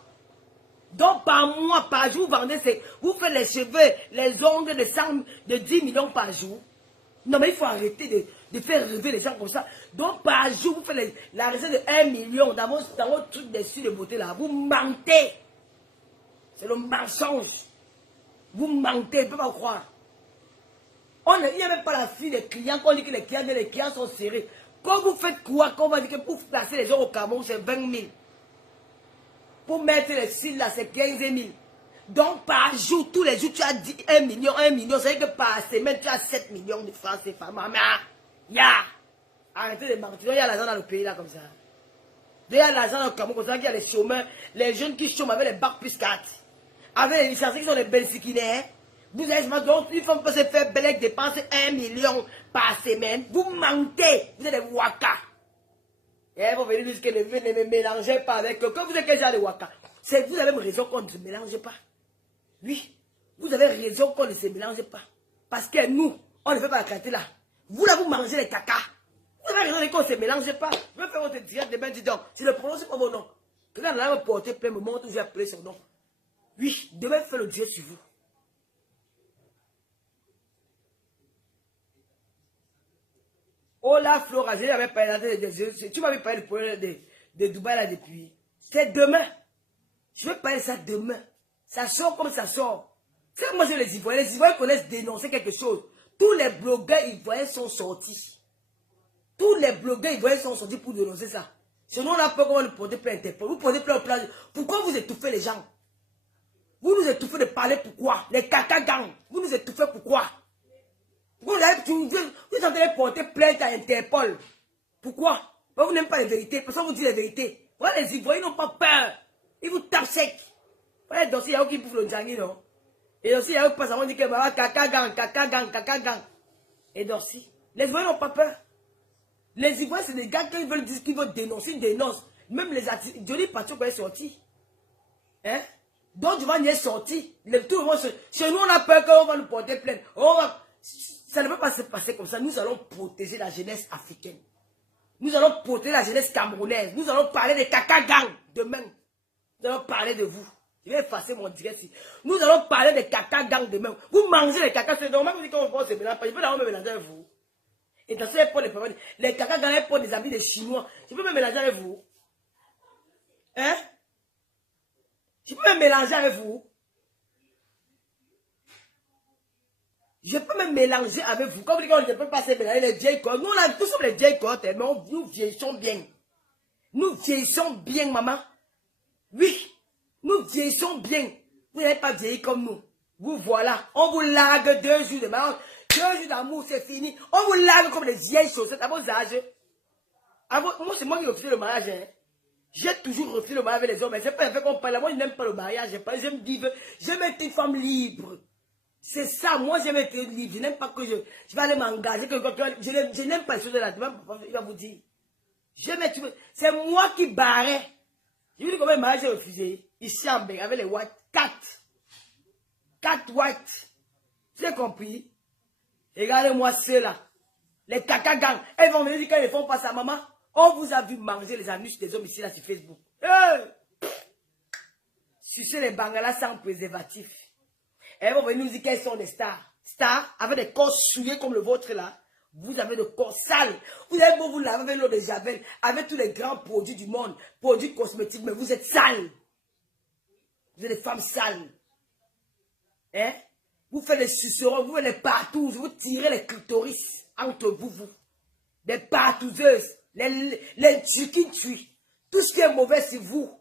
par jour, vous faites les cheveux, les ongles de 10 millions par jour. Non, mais il faut arrêter de faire rêver les gens comme ça. Donc, par jour, vous faites la recette de 1 million dans votre truc dessus de beauté là. Vous mentez. C'est le mensonge. Vous mentez, je ne peux pas croire. Il n'y a même pas la fille des clients, qu'on dit que les clients sont serrés. Quand vous faites quoi, quand on va dire que pour placer les gens au Cameroun, c'est 20 000. Pour mettre les cils là, c'est 15 000. Donc par jour, tous les jours, tu as dit 1 million, 1 million. C'est que par semaine, tu as 7 millions de francs CFA. Maman, ya! Arrêtez de mentir. Il y a l'argent dans le pays là comme ça. D'ailleurs, l'argent au Cameroun, comme ça, qu'il y a les chômeurs, les jeunes qui chôment avec les bacs plus 4. Avec les licenciés qui sont les bensikinés. Vous avez donc, il faut se faire bel dépenser 1 million par semaine. Vous mentez. Vous êtes des waka. Et vous venez dire que ne me mélangez pas avec eux. Quand vous êtes quel genre de waka? Vous avez raison qu'on ne se mélange pas. Oui. Vous avez raison qu'on ne se mélange pas. Parce que nous, on ne fait pas la qualité là. Vous là, vous mangez les caca. Vous avez raison qu'on ne se mélange pas. Je vais faire votre direct demain, dis donc. Si le prononce pas mon nom. Que là, on va me porter plein moment où j'ai appelé son nom. Oui, demain, fais le Dieu sur vous. Oh là, Flora, je n'avais pas parlé. Tu m'avais parlé du problème de Dubaï là depuis. C'est demain. Je vais parler de ça demain. Ça sort comme ça sort. C'est moi, je les Ivoiriens. Les Ivoiriens connaissent dénoncer quelque chose. Tous les blogueurs Ivoiriens sont sortis. Tous les blogueurs Ivoiriens sont sortis pour dénoncer ça. Sinon, on a peur qu'on va nous porter plein d'interpol. Vous portez plein de plage. Pourquoi vous étouffez les gens? Vous nous étouffez de parler pourquoi? Les caca gangs. Vous nous étouffez pourquoi? Vous êtes en train de porter plainte à Interpol. Pourquoi? Vous n'aimez pas les vérités. Personne vous dit les vérités. Voilà, les Ivoiriens n'ont pas peur. Ils vous tapent sec. Voilà, dans il y a qui bouffe le djangui, non? Et aussi, il y a qui passe à dit que caca gang, caca gang, caca gang. Et donc, si. Les Ivoiriens n'ont pas peur. Les Ivoiriens, c'est des gars qui veulent dire qu'ils veulent dénoncer, ils dénoncent. Même les artistes. Johnny Pacho est sorti. Hein? Donc, tu vas y être sorti. Tout le monde, chez nous, on a peur qu'on va nous porter plainte. Ça ne peut pas se passer comme ça. Nous allons protéger la jeunesse africaine. Nous allons protéger la jeunesse camerounaise. Nous allons parler des caca gangs demain. Nous allons parler de vous. Je vais effacer mon direct ici. Nous allons parler des caca gangs demain. Vous mangez les caca. C'est normal que vous dites qu'on se mélange pas. Je peux d'abord me mélanger avec vous. Et dans ce cas, les caca gangs pour des habits de Chinois. Je peux me mélanger avec vous. Hein? Je peux me mélanger avec vous. Je peux me mélanger avec vous. Comme vous dites qu'on ne peut pas se mélanger les vieilles corps. Nous, on a tous les vieilles corps, mais nous vieillissons bien. Nous vieillissons bien, maman. Oui, nous vieillissons bien. Vous n'avez pas vieilli comme nous. Vous voilà. On vous largue 2 jours de mariage. 2 jours d'amour, c'est fini. On vous largue comme des vieilles chaussettes à vos âges. Moi, c'est moi qui refuse le mariage. Hein. J'ai toujours refusé le mariage avec les hommes. Mais c'est pas le fait qu'on parle. Moi, je n'aime pas le mariage. J'aime vivre. J'aime être une femme libre. C'est ça, moi j'aime être libre, je n'aime pas que je vais aller m'engager, je n'aime pas les choses de la demande, il va vous dire. C'est moi qui barrais. Je vous dis combien de mariage j'ai refusé, ici en Belgique, avec les whites, 4. 4 whites. Vous avez compris? Regardez-moi ceux-là. Les caca gangs, elles vont venir dire qu'elles ne font pas ça, maman. On vous a vu manger les anus des hommes ici, là, sur Facebook. Sucer les bangalas sans préservatif. Elles vont venir nous dire qu'elles sont des stars. Stars avec des corps souillés comme le vôtre là. Vous avez des corps sales. Vous avez beau vous laver avec l'eau de Javel, avec tous les grands produits du monde, produits cosmétiques, mais vous êtes sales. Vous êtes des femmes sales. Hein? Vous faites des sucerons, vous faites des partouzes, vous tirez les clitoris entre vous. Des partouzeuses, les tuis. Tout ce qui est mauvais, c'est vous.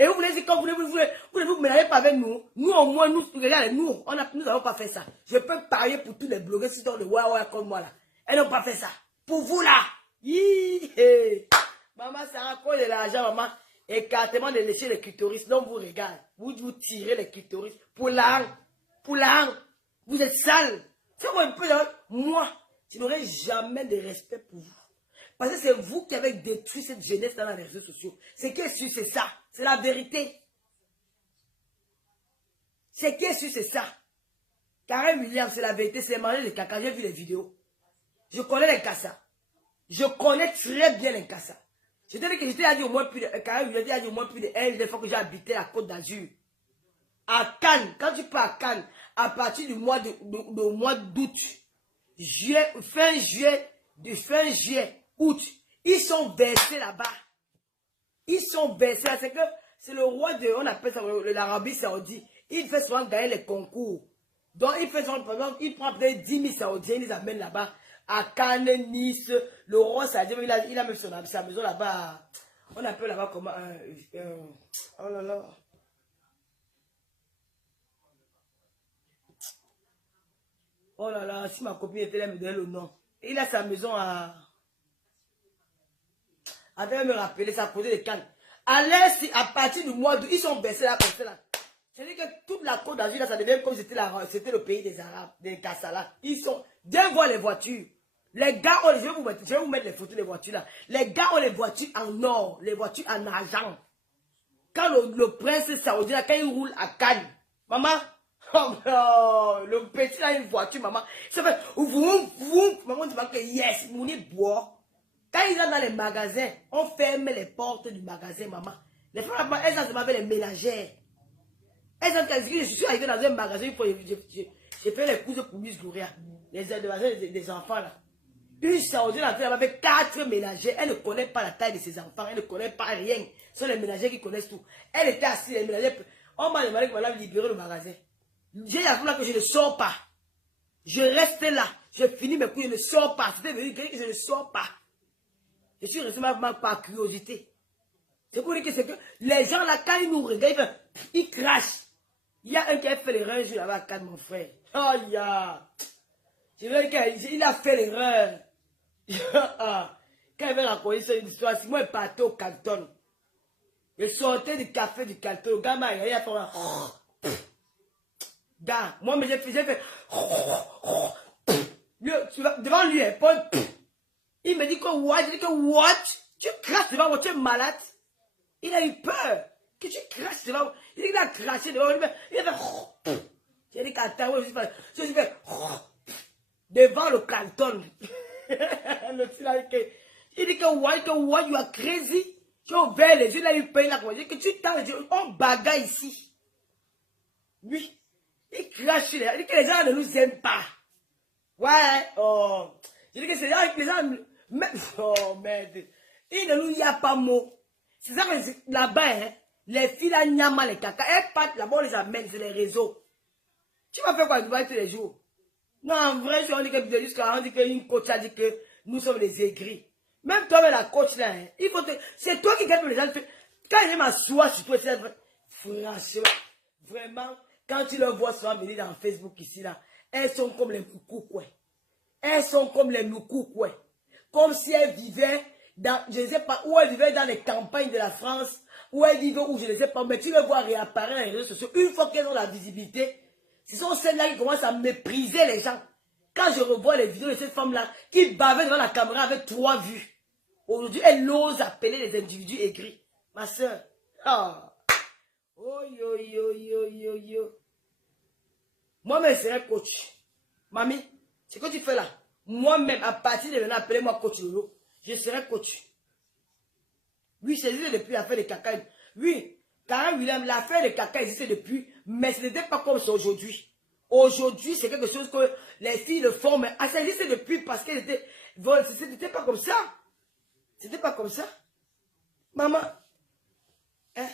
Et vous voulez dire, quand vous mélangez pas avec nous, nous au moins, regardez, nous n'avons pas fait ça. Je peux parier pour tous les blogueurs qui sont de Wawa comme moi là. Elles n'ont pas fait ça. Pour vous là. Maman, ça raconte de l'argent, maman. Écartement de lécher les clitoris. Non, vous regardez. Vous tirez les clitoris. Pour l'argent. Vous êtes sale. C'est moi un peu là. Moi, je n'aurai jamais de respect pour vous. Parce que c'est vous qui avez détruit cette jeunesse dans les réseaux sociaux. Ce qui est sûr, c'est ça. C'est la vérité. Ce qui est sûr, c'est ça. Karen Williams, c'est la vérité. C'est manger les caca. J'ai vu les vidéos. Je connais les cassas. Je connais très bien les cassas. Je te dis que j'étais dit au moins plus de... Karen Williams a dit au moins plus de 1 fois que j'ai habité à Côte d'Azur. À Cannes. Quand tu pars à Cannes, à partir du mois d'août, fin juillet, août, ils sont versés là-bas. Ils sont versés. C'est que c'est le roi de, on appelle ça l'Arabie Saoudite. Il fait souvent gagner les concours. Donc il fait souvent, par exemple, il prend peut-être 10 000 Saoudiens, il les amène là-bas. À Cannes, Nice, le roi Saoudien, il a même sa maison là-bas. On appelle là-bas comment oh là là. Oh là là, si ma copine était là, elle me donnait le nom. Il a sa maison à Attends, me rappeler, ça posait des cannes. À l'est, à partir du mois d'août, ils sont baissés là, comme ça là. C'est-à-dire que toute la Côte d'Azur, là, ça devient comme c'était le pays des Arabes, des Kassala. Ils sont, viens voir les voitures. Les gars, je vais vous mettre les photos des voitures là. Les gars ont les voitures en or, les voitures en argent. Quand le prince saoudien, quand il roule à Cannes, maman, oh, oh, le petit a une voiture, maman. Ça fait, maman dit que yes, mon bois. Quand il est dans les magasins, on ferme les portes du magasin, maman. Les femmes, elles ont demandé les ménagères. Elles ont dit que je suis arrivé dans un magasin, j'ai fait les courses pour Miss Gloria. Des enfants là. Une saoudienne elle avait 4 ménagères. Elle ne connaît pas la taille de ses enfants. Elle ne connaît pas rien. Ce sont les ménagères qui connaissent tout. Elle était assise, les ménagères. On m'a demandé qu'on allait libérer le magasin. J'ai la là que je ne sors pas. Je reste là. Je finis mes coups, je ne sors pas. C'était venu que je ne sors pas. Je suis resté par curiosité. C'est pour dire que c'est que les gens là, quand ils nous regardent, ils crachent. Il y a un qui a fait l'erreur un jour là-bas à Cannes, mon frère. Oh, ya. Je veux dire qu'il a fait l'erreur. Quand il avait raconté cette histoire, si moi je partais au Canton, je sortais du café du Canton, le gars m'a regardé, il a fait gars, moi j'ai fait devant lui, il me dit que what? Je dis que what? Tu craches devant moi, tu es malade? Il a eu peur que tu craches devant moi. Il dit qu'il a craché devant moi. Il a fait j'ai dit qu'attends, je suis fait devant le Canton. Il dit que what, you are crazy. Tu as ouvert les yeux, il a eu peur, il a dit que tu t'as on bagarre ici. Oui, il crache, il dit que les gens ne nous aiment pas. Ouais, oh. Je dis que c'est les gens, oh merde, il ne nous y a pas mot. C'est ça que là-bas, hein, les filles là, nyama, les caca, elles partent là-bas, on les amène sur les réseaux. Tu vas faire quoi, Dubaï tous les jours? Non, en vrai, on dit que jusqu'à on dit qu'une coach a dit que nous sommes des aigris. Même toi, avec la coach là, hein, il faut te... c'est toi qui gagne les gens. Quand je m'assois sur toi, c'est franchement, vraiment, quand tu le vois souvent venir dans Facebook ici là, elles sont comme les moukoukwes. Elles sont comme les moukoukwes. Comme si elles vivaient dans, je ne sais pas, où elles vivaient dans les campagnes de la France, où elles vivaient où je ne sais pas, mais tu les vois réapparaître dans les réseaux sociaux. Une fois qu'elles ont la visibilité, ce sont celles-là qui commencent à mépriser les gens. Quand je revois les vidéos de cette femme-là, qui bavait devant la caméra avec 3 vues, aujourd'hui, elle ose appeler les individus aigris. Ma soeur. Ah. Oh yo yo yo yo yo. Moi-même, je serai coach. Mamie, ce que tu fais là, moi-même, à partir de maintenant, appelez-moi coach Lolo. Je serai coach. Oui, c'est juste depuis l'affaire de caca. Oui, Karen William, l'affaire de caca existait depuis, mais ce n'était pas comme ça aujourd'hui. Aujourd'hui, c'est quelque chose que les filles le font, mais ça existait depuis parce qu'elles étaient... C'était pas comme ça. C'était pas comme ça. Maman, hein?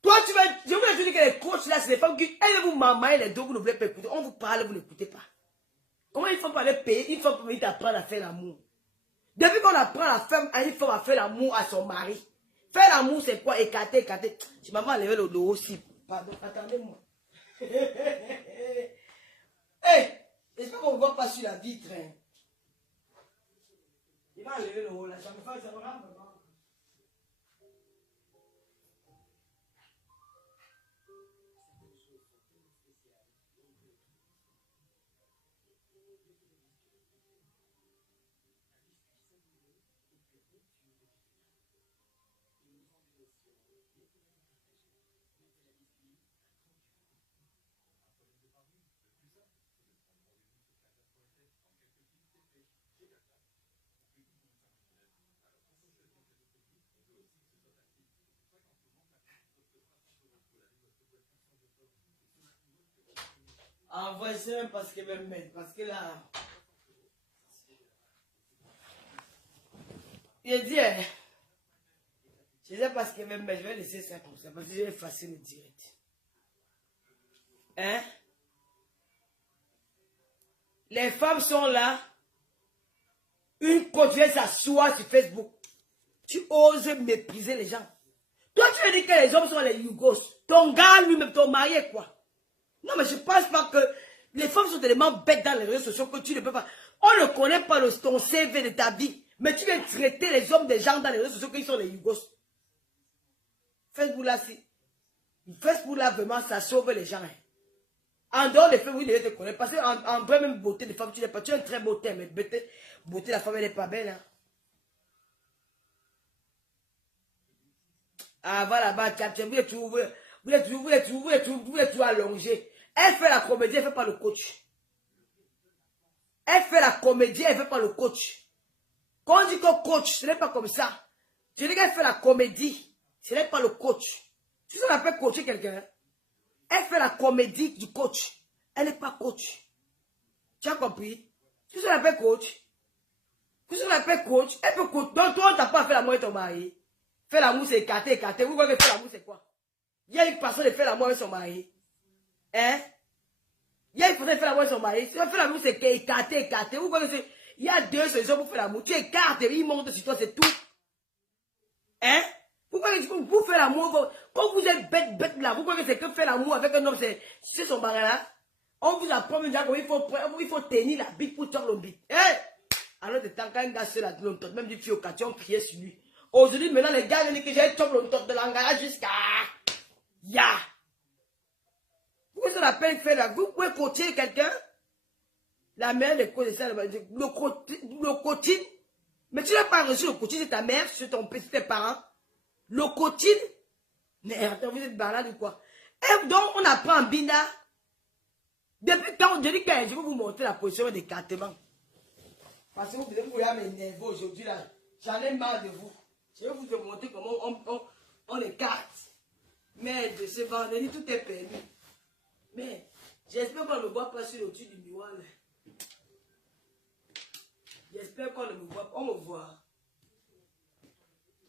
Toi, tu vas... Je voulais dire que les coachs là, c'est des femmes qui... Elles vous maman et les deux, vous ne voulez pas écouter. On vous parle, vous n'écoutez pas. Comment il faut pas les payer? Il faut apprendre à faire l'amour. Depuis qu'on apprend à la femme, il faut faire l'amour à son mari. Faire l'amour, c'est quoi? Écarter, écarter. Je m'en vais enlever le dos aussi. Pardon, attendez-moi. Hey, j'espère qu'on ne voit pas sur la vitre. Hein. Il va enlever le haut là. Ça me fait, ça me rend vraiment. Envoie ça parce que même parce que là. Il dit, je sais parce que même je vais laisser ça comme ça parce que je vais effacer le direct. Hein? Les femmes sont là. Une coach vient s'asseoir sur Facebook. Tu oses mépriser les gens. Toi, tu veux dire que les hommes sont les Yougos. Ton gars, lui-même, ton mari, quoi. Non, mais je ne pense pas que les femmes sont tellement bêtes dans les réseaux sociaux que tu ne peux pas. On ne connaît pas ton CV de ta vie. Mais tu viens traiter les hommes des gens dans les réseaux sociaux qui sont les Yougos. Facebook là, si. Facebook là, vraiment, ça sauve les gens. Hein. En dehors des faits, oui, ils te connaissent. Parce qu'en vrai, même beauté de femme, tu n'es pas. Tu as un très beau thème, mais beauté de la femme, elle n'est pas belle. Hein. Ah, voilà, bah, vous êtes toujours allongé. Elle fait la comédie, elle ne fait pas le coach. Elle fait la comédie, elle ne fait pas le coach. Quand on dit que coach, ce n'est pas comme ça. Je dis qu'elle fait la comédie, ce n'est pas le coach. Tu sais, on appelle coacher quelqu'un. Elle fait la comédie du coach. Elle n'est pas coach. Tu as compris? Tu sais, on appelle coach. Tu sais, on appelle coach. Elle peut coach. Donc, toi, on t'a pas fait l'amour avec ton mari. Faire l'amour, c'est écarter. Vous voyez que faire l'amour, c'est quoi? Il y a une façon de faire l'amour avec son mari. Hein? Il y a une façon de faire l'amour avec son mari. Si on fait l'amour, c'est écarter. Vous voyez que il y a deux solutions pour faire l'amour. Tu écartes et il monte sur toi, c'est tout. Hein? Pourquoi vous faites l'amour? Quand vous êtes bête là, vous croyez que c'est que faire l'amour avec un homme, c'est son barré là? On vous apprend déjà qu'il faut tenir la bite pour tordre le bite. Hein? Alors, de temps, quand un gars se la longtemps, même du fio quartier, on priait sur lui. Aujourd'hui, maintenant, les gars disent que j'ai top longtemps de l'engagement jusqu'à. Ya! Pourquoi ça l'appelle faire là? Vous pouvez coacher quelqu'un? La mère de cause de ça, le coaching. Mais tu n'as pas reçu le coaching, c'est ta mère, c'est ton père, c'est tes parents. Le coaching. Mais attends, vous êtes balade ou quoi? Et donc, on apprend en binda. Depuis quand je dis que je vais vous montrer la position d'écartement. Parce que vous voulez m'énerver aujourd'hui là. J'en ai marre de vous. Je vais vous montrer comment on écarte. Mais de ce vendredi, tout est permis. Mais j'espère qu'on ne me voit pas sur le dessus du miroir là. J'espère qu'on ne me voit pas. On me voit.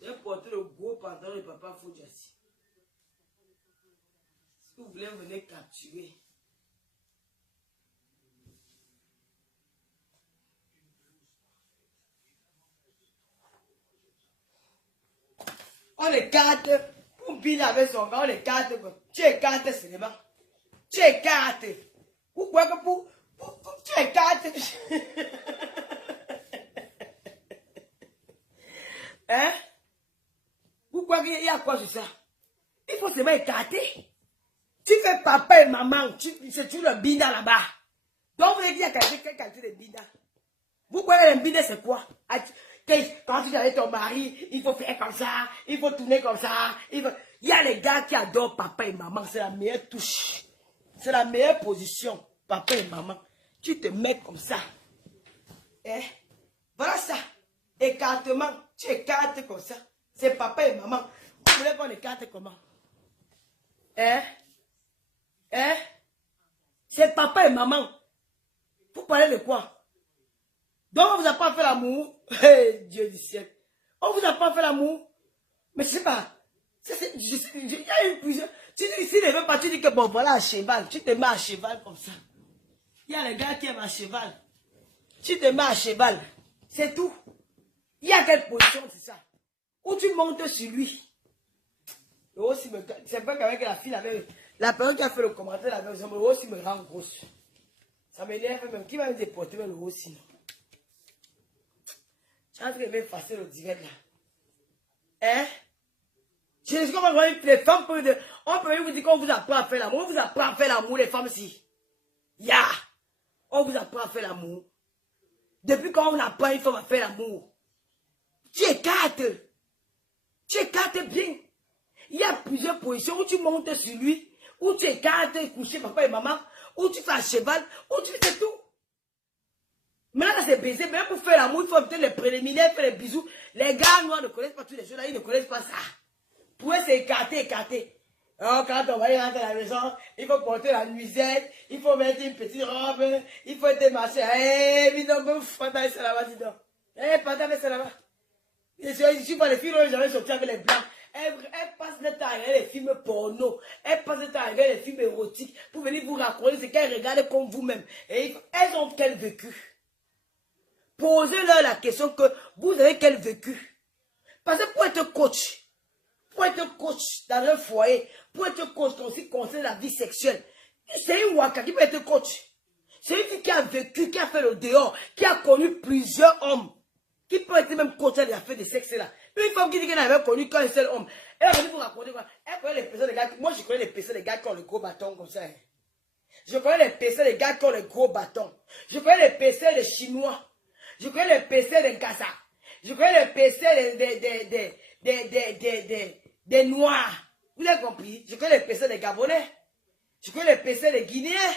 J'ai porté le gros pantalon de papa Fodjassi. Si vous voulez venir capturer. On écarte. Pour biler avec son gars, on écarte. Tu écartes seulement. Tu écartes. Pourquoi que tu écartes? Hein? Pourquoi il y a quoi sur ça? Il faut seulement écarter. Tu fais papa et maman, c'est tout le binda là-bas. Donc vous avez dit à quelqu'un quelle qualité de binda. Vous voyez le binda c'est quoi? Quand tu es avec ton mari, il faut faire comme ça, il faut tourner comme ça. Il y a les gars qui adorent papa et maman, c'est la meilleure touche. C'est la meilleure position, papa et maman. Tu te mets comme ça. Eh? Voilà ça. Écartement. Tu écartes comme ça. C'est papa et maman. Vous voulez qu'on écarte comment? Hein? Hein? C'est papa et maman. Vous parlez de quoi? Donc on vous a pas fait l'amour. Hey, Dieu du ciel. On vous a pas fait l'amour. Mais je sais pas. Il y a une plusieurs. Tu dis, si ne veux pas, tu dis que bon, voilà, à cheval. Tu te mets à cheval comme ça. Il y a les gars qui aiment à cheval. Tu te mets à cheval. C'est tout. Il y a quelle position, c'est ça? Où tu montes sur lui. C'est pas qu'avec la fille, la personne qui a fait le commentaire, la personne aussi me rend grosse. Ça m'énerve même. Qui va me déporter même le aussi? Tu es en train de m'effacer le direct là. Hein? Je ne sais pas comment les femmes peuvent. On peut vous dire qu'on vous apprend à faire l'amour. On vous apprend à faire l'amour, les femmes si. Ya! Yeah. On vous apprend à faire l'amour. Depuis quand on apprend une femme à faire l'amour? Tu écartes. Tu écartes bien. Il y a plusieurs positions où tu montes sur lui, où tu écartes, coucher papa et maman, où tu fais à cheval, où tu fais tout. Maintenant, c'est baiser. Même pour faire l'amour, il faut peut-être les préliminaires, faire les bisous. Les gars noirs ne connaissent pas toutes les choses là, ils ne connaissent pas ça. Pour eux, c'est écarter. Oh, quand on va y rentrer à la maison, il faut porter la nuisette, il faut mettre une petite robe, il faut être marché. Eh, dis donc, papa, c'est là-bas, dis donc. Eh, papa, c'est là-bas. Je suis pas les filles, j'avais sorti avec les blancs. Elle passe le temps à regarder les films porno. Elle passe le temps à regarder les films érotiques pour venir vous raconter ce qu'elles regardent comme vous-même. Et elles ont quel vécu? Posez-leur la question que vous avez quel vécu? Parce que pour être coach dans un foyer, pour être coach aussi concerne la vie sexuelle, c'est une waka qui peut être coach. C'est une fille qui a vécu, qui a fait le dehors, qui a connu plusieurs hommes. Qui peut être même contre les affaires de sexe là. Une femme qui dit qu'elle avait connu qu'un seul homme. Elle a venu pour raconter quoi. Elle connaît les personnes des gars. Moi, je connais les personnes des gars qui ont le gros bâton comme ça. Je connais les personnes des gars qui ont le gros bâton. Je connais les personnes des Chinois. Je connais les personnes des Gaza. Je connais les personnes des Noirs. Vous avez compris? Je connais les personnes des Gabonais. Je connais les personnes des Guinéens.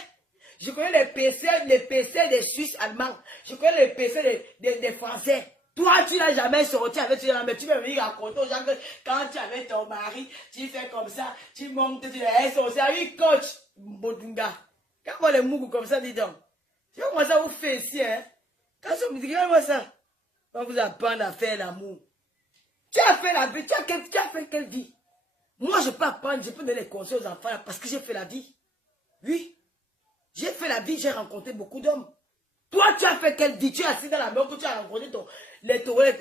Je connais les PC des Suisses allemands. Je connais les PC des Français. Toi, tu n'as jamais sorti avec tes gens, mais tu veux venir raconter aux gens que quand tu es avec ton mari, tu fais comme ça, tu montes, tu dis, hey, son service coach, Bodunga. Quand on les mougou comme ça, dis donc. Tu vois comment ça vous fait ici, hein? Quand on me dit, regarde-moi ça. On vous apprend à faire l'amour. Tu as fait la vie, tu as fait quelle vie? Moi, je peux apprendre, je peux donner des conseils aux enfants là, parce que j'ai fait la vie. Oui. J'ai fait la vie, j'ai rencontré beaucoup d'hommes. Toi, tu as fait quelle vie? Tu es assis dans la maison que tu as rencontré les Togolais.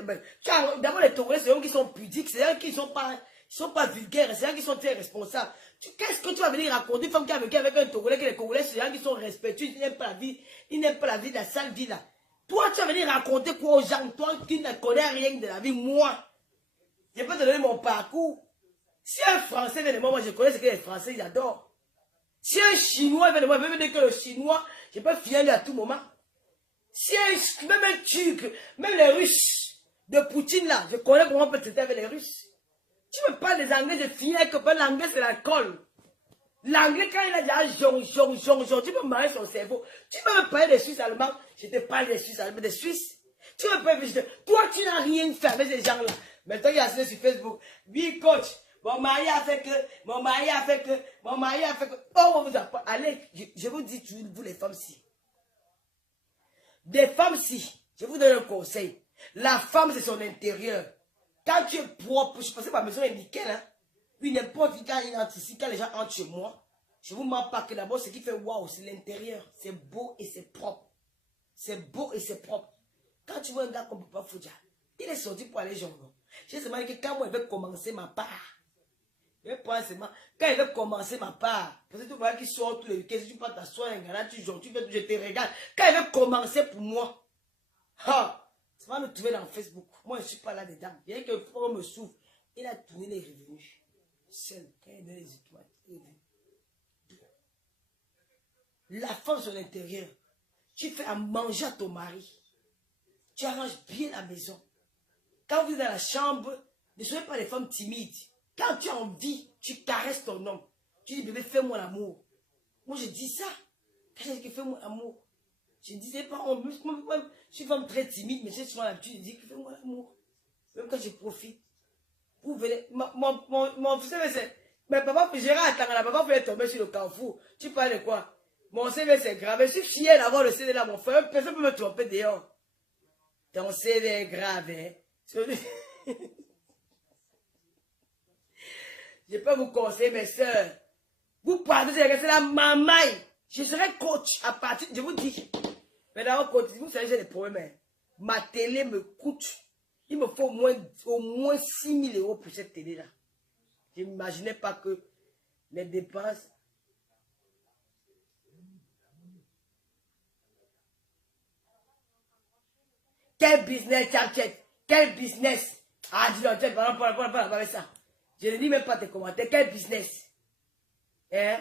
D'abord, les Togolais, c'est eux qui sont pudiques, c'est eux qui ne sont pas vulgaires, c'est eux qui sont très responsables. Qu'est-ce que tu vas venir raconter une femme qui a vécu avec un Togolais, que les Togolais, c'est eux qui sont respectueux, ils n'aiment pas la vie, ils n'aiment pas la vie, la sale vie là. Toi, tu vas venir raconter quoi aux gens? Toi qui ne connais rien de la vie, moi, je peux te donner mon parcours. Si un Français vient de moi, je connais ce que les Français, ils adorent. Si un Chinois vient de moi, je peux me dire que le Chinois, je peux filer à tout moment. Si même un Turc, même les Russes de Poutine là, je connais comment on peut traiter avec les Russes. Tu me parles des Anglais, je finis avec l'anglais, c'est l'alcool. L'anglais, quand il a dit tu peux marier son cerveau. Tu peux me parler des Suisses allemands, je te parle des Suisses allemands, des Suisses. Tu me parles, toi, tu n'as rien fait avec ces gens-là. Maintenant, il y a ceux sur Facebook. Oui, coach. Mon mari a fait que, mon mari a fait que, mon mari a fait que. Oh, on vous apprend. Allez, je vous dis, vous les femmes-ci. Des femmes-ci, je vous donne un conseil. La femme, c'est son intérieur. Quand tu es propre, je pensais que ma maison est nickel, hein. Oui, n'importe quand il entre ici, quand les gens entrent chez moi, je vous mens pas que d'abord, ce qui fait waouh, c'est l'intérieur. C'est beau et c'est propre. C'est beau et c'est propre. Quand tu vois un gars comme Papa Foudia, il est sorti pour aller jongler. J'ai seulement dit que quand moi, je vais commencer ma part, quand il veut commencer ma part, parce que tu vois qu'il sort tous les week-ends, si tu prends ta soirée, tu joues, je te regarde. Quand il veut commencer pour moi, ça va me trouver dans Facebook. Moi, je ne suis pas là-dedans. Il y a que pour me souffle. Il a tourné les revenus. Seul, quand il donne les étoiles, la femme sur l'intérieur, tu fais à manger à ton mari. Tu arranges bien la maison. Quand vous êtes dans la chambre, ne soyez pas des femmes timides. Quand tu as envie, tu caresses ton homme. Tu dis, bébé, fais-moi l'amour. Moi, je dis ça. Quand je dis, fais-moi l'amour. Je ne disais pas, je suis une femme très timide, mais j'ai souvent l'habitude de dire, fais-moi l'amour. Même quand je profite. Vous venez, mon CV, c'est, mais papa, Gérard, attends, là, papa, voulait tomber sur le carrefour. Tu parles de quoi? Mon CV, c'est grave. Je suis fier d'avoir le CV là, mon frère. Personne ne peut me tromper dehors. Ton CV est grave, hein. Je peux vous conseiller, mes soeurs. Vous partez, c'est la mamaille. Je serai coach à partir, je vous dis. Mais d'abord, coach, vous savez, j'ai des problèmes. Hein. Ma télé me coûte. Il me faut au moins 6 000 € pour cette télé-là. Je n'imaginais pas que les dépenses. Quel business, Tchatchet? Quel business? Ah, dis donc, pas avec ça. Je ne lis même pas tes commentaires. Quel business? Hein?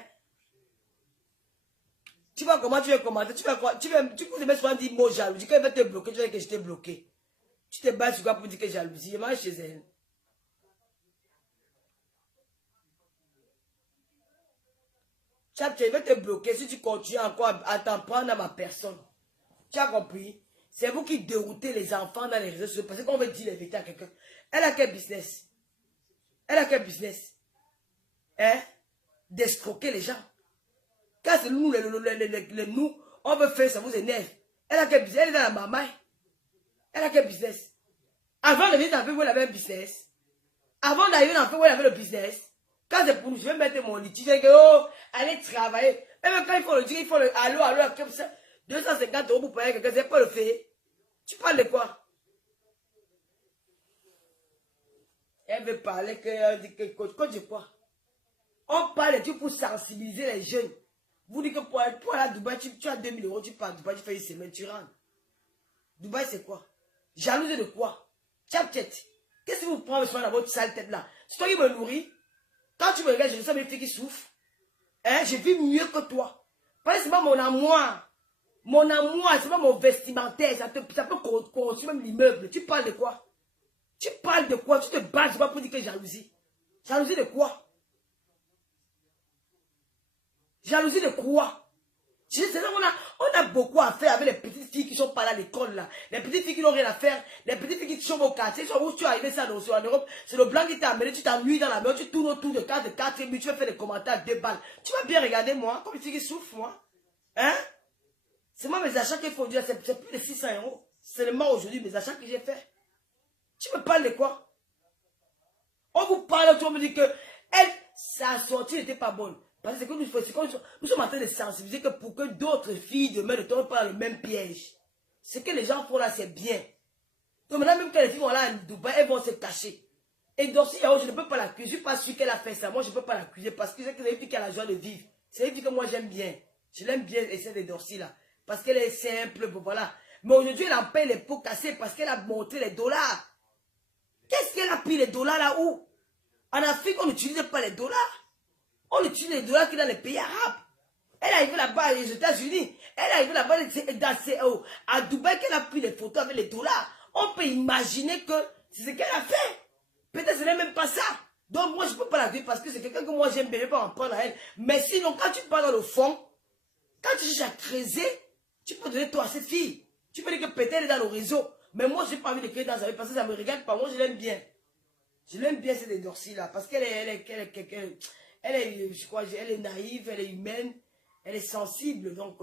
Tu vois comment tu veux commenter? Tu peux me souvent dire mot jalousie. Quand elle va te bloquer, tu vas dire que je t'ai bloqué. Tu te bats sur quoi pour dire que jalousie? Je mange chez elle. Tu vas te bloquer si tu continues encore à t'en prendre à ma personne. Tu as compris? C'est vous qui déroutez les enfants dans les réseaux sociaux parce qu'on veut dire la vérité à quelqu'un. Elle a quel business? Elle a quel business? Hein? D'escroquer les gens. Quand c'est nous, nous, on veut faire ça, vous énerve. Elle a quel business? Elle est dans la maman. Elle a quel business? Avant de venir dans le pays, elle avait un business. Avant d'arriver dans le pays, elle avait le business. Quand c'est pour nous, je vais mettre mon lit. Tu sais que, oh, allez travailler. Et même quand il faut le dire, il faut le allô, comme ça. 250 € pour payer quelqu'un, c'est pas le fait. Tu parles de quoi? Elle veut parler que coach de quoi? On parle de tout pour sensibiliser les jeunes. Vous dites que pour aller à Dubaï, tu as 2 000 €, tu pars à Dubaï, tu fais une semaine, tu rentres. Dubaï, c'est quoi? Jalouse de quoi? Tchap tchète. Qu'est-ce que vous prenez soin dans votre sale tête là? C'est toi qui me nourris. Quand tu me regardes, je sens mes filles qui souffrent. Hein? Je vis mieux que toi. Parce que c'est pas mon amour. Mon amour, c'est pas mon vestimentaire. Ça peut construire même l'immeuble. Tu parles de quoi? Tu parles de quoi? Tu te bats, c'est pas pour dire que jalousie. Jalousie de quoi? Jalousie de quoi? On a beaucoup à faire avec les petites filles qui ne sont pas là à l'école là. Les petites filles qui n'ont rien à faire. Les petites filles qui sont au quartier. Où tu es arrivé ça en Europe. C'est le blanc qui t'a amené. Tu t'ennuies dans la maison. Tu tournes autour de 4 minutes. Tu vas faire des commentaires à 2 balles. Tu vas bien regarder moi. Comme une fille qui souffre moi. Hein? C'est moi mes achats qu'il faut dire. C'est plus de 600 €. Seulement aujourd'hui mes achats que j'ai fait. Tu me parles de quoi? On vous parle. Tu me dis que elle, sa sortie n'était pas bonne. Parce que nous sommes en train de sensibiliser que pour que d'autres filles demain ne tombent pas dans le même piège. Ce que les gens font là, c'est bien. Donc maintenant, même quand les filles vont là à Dubaï, elles vont se cacher. Et Dorcy Yao, je ne peux pas l'accuser. Je ne suis pas sûr qu'elle a fait ça. Moi, je ne peux pas l'accuser parce que c'est une fille qui a la joie de vivre. C'est une fille que moi, j'aime bien. Je l'aime bien, et c'est de Dorcy là. Parce qu'elle est simple, voilà. Mais aujourd'hui, elle en paye les pots cassés parce qu'elle a monté les dollars. Qu'est-ce qu'elle a pris les dollars là où? En Afrique, on n'utilise pas les dollars. On utilise les dollars qui sont dans les pays arabes. Elle est arrivée là-bas aux États-Unis. Elle est arrivée là-bas à Dubaï qu'elle a pris les photos avec les dollars. On peut imaginer que c'est ce qu'elle a fait. Peut-être ce n'est même pas ça. Donc moi je ne peux pas la dire parce que c'est quelqu'un que moi j'aime bien, je ne peux pas en prendre à elle. Mais sinon quand tu pars dans le fond, quand tu cherches à creuser, tu peux donner toi à cette fille. Tu peux dire que peut-être elle est dans le réseau. Mais moi je n'ai pas envie de créer dans sa vie parce que ça ne me regarde pas. Moi je l'aime bien. Je l'aime bien cette Dorcy là parce qu'elle est quelqu'un. Je crois, elle est naïve, elle est humaine, elle est sensible. Donc,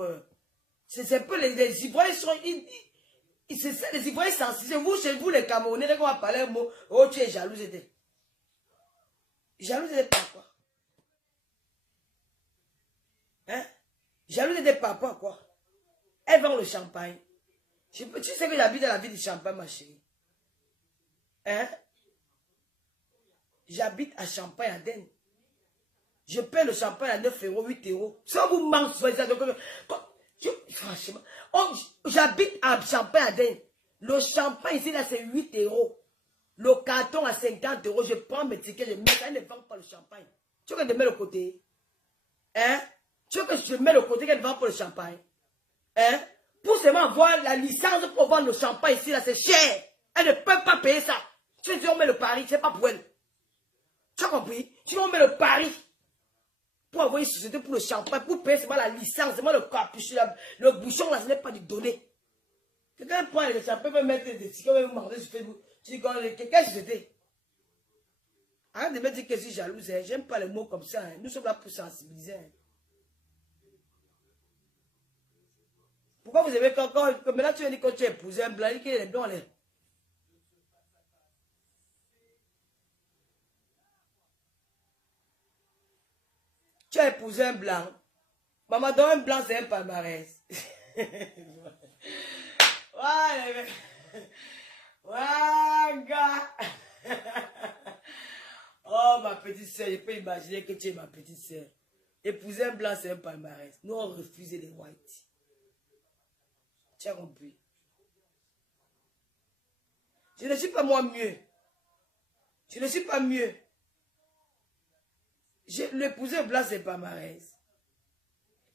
c'est un peu les Ivoiriens sont. Les Ivoiriens sensibles. Vous, chez vous, les Camerounais, quand on va parler un mot, oh, tu es jalouse. Jalouse par quoi? Hein? Jalouse par quoi? Elle vend le champagne. Tu sais que j'habite dans la ville de Champagne, ma chérie. Hein? J'habite à Champagne, à Den. Je paie le champagne à 9 €, 8 €. Ça vous manque, franchement. J'habite à Champagne à Den. Le champagne ici, là, c'est 8 €. Le carton à 50 €. Je prends mes tickets, je mets ça. Elle ne vend pas le champagne. Tu veux que je mette le côté? Hein? Tu veux que je mette le côté qu'elle vend pour le champagne? Hein? Pour seulement avoir la licence pour vendre le champagne ici, là, c'est cher. Elle ne peut pas payer ça. Tu veux mettre le pari, c'est pas pour elle. Tu as compris? Tu veux mettre le pari. Pour avoir une société pour le champagne, pour payer seulement la licence, seulement le capuchon, le bouchon, là, ce n'est pas du donné. Quelqu'un prend le champagne, peut mettre des tickets, peut demander sur Facebook. Tu dis, quelle société? Arrête de me dire que je suis jalouse, hein. J'aime pas les mots comme ça. Hein. Nous sommes là pour sensibiliser. Hein. Pourquoi vous avez quand maintenant tu veux dire que tu as épousé un blanc, qu'il est blanc, là. Tu as épousé un blanc. Maman, dans un blanc, c'est un palmarès. Ouais, ouais, gars. Oh, ma petite soeur, je peux imaginer que tu es ma petite soeur. Épouser un blanc, c'est un palmarès. Nous, on refuse les whites. Tu as compris? Je ne suis pas moi mieux. Je ne suis pas mieux. L'épouser un blanc, c'est un palmarès.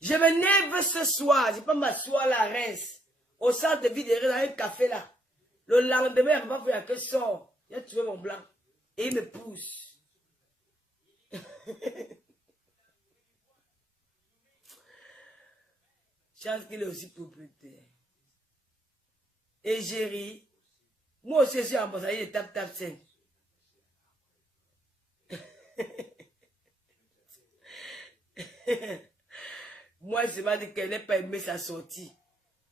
Je me lève ce soir, je ne peux pas m'asseoir à la rince, au centre de vie dans un café là. Le lendemain, il va faire que sort. Il a tué mon blanc. Et il me pousse. Chance qu'il est aussi propriétaire. Et j'ai ri. Moi aussi, je suis ambassadeur de Tap 5. Moi, je m'a dit qu'elle n'a pas aimé sa sortie.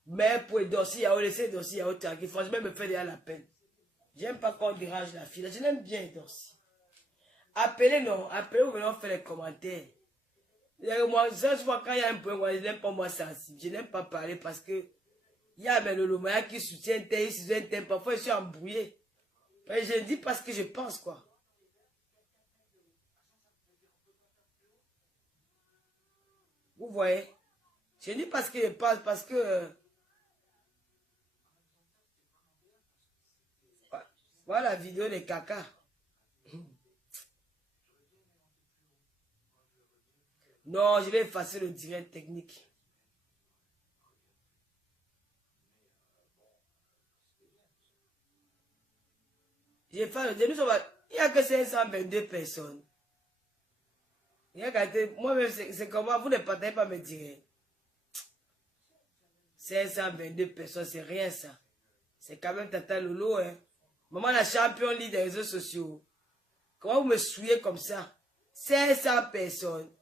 Mais pour Dorcy Yao, laisser Dorcy Yao tranquille. Franchement, me fait déjà la peine. J'aime pas qu'on dérange la fille. Je l'aime bien, Dorcy. Appelez, non. Appelez, vous venez faire les commentaires. Moi, quand il y a un point, je n'aime pas moi sensible. Je n'aime pas parler parce que il y a le Lomaya qui soutient tel, il soutient tel. Parfois, je suis embrouillé. Mais je dis parce que je pense, quoi. Vous voyez? Je dis parce que je pense, parce que... Voilà la vidéo des caca. Non, je vais effacer le direct technique. J'ai fait le direct. Il n'y a que 522 personnes. Moi-même, c'est comment vous ne partagez pas mes directs. 522 personnes, c'est rien ça. C'est quand même Tata Lolo, hein. Maman la champion lead des réseaux sociaux. Comment vous me souillez comme ça? 500 personnes.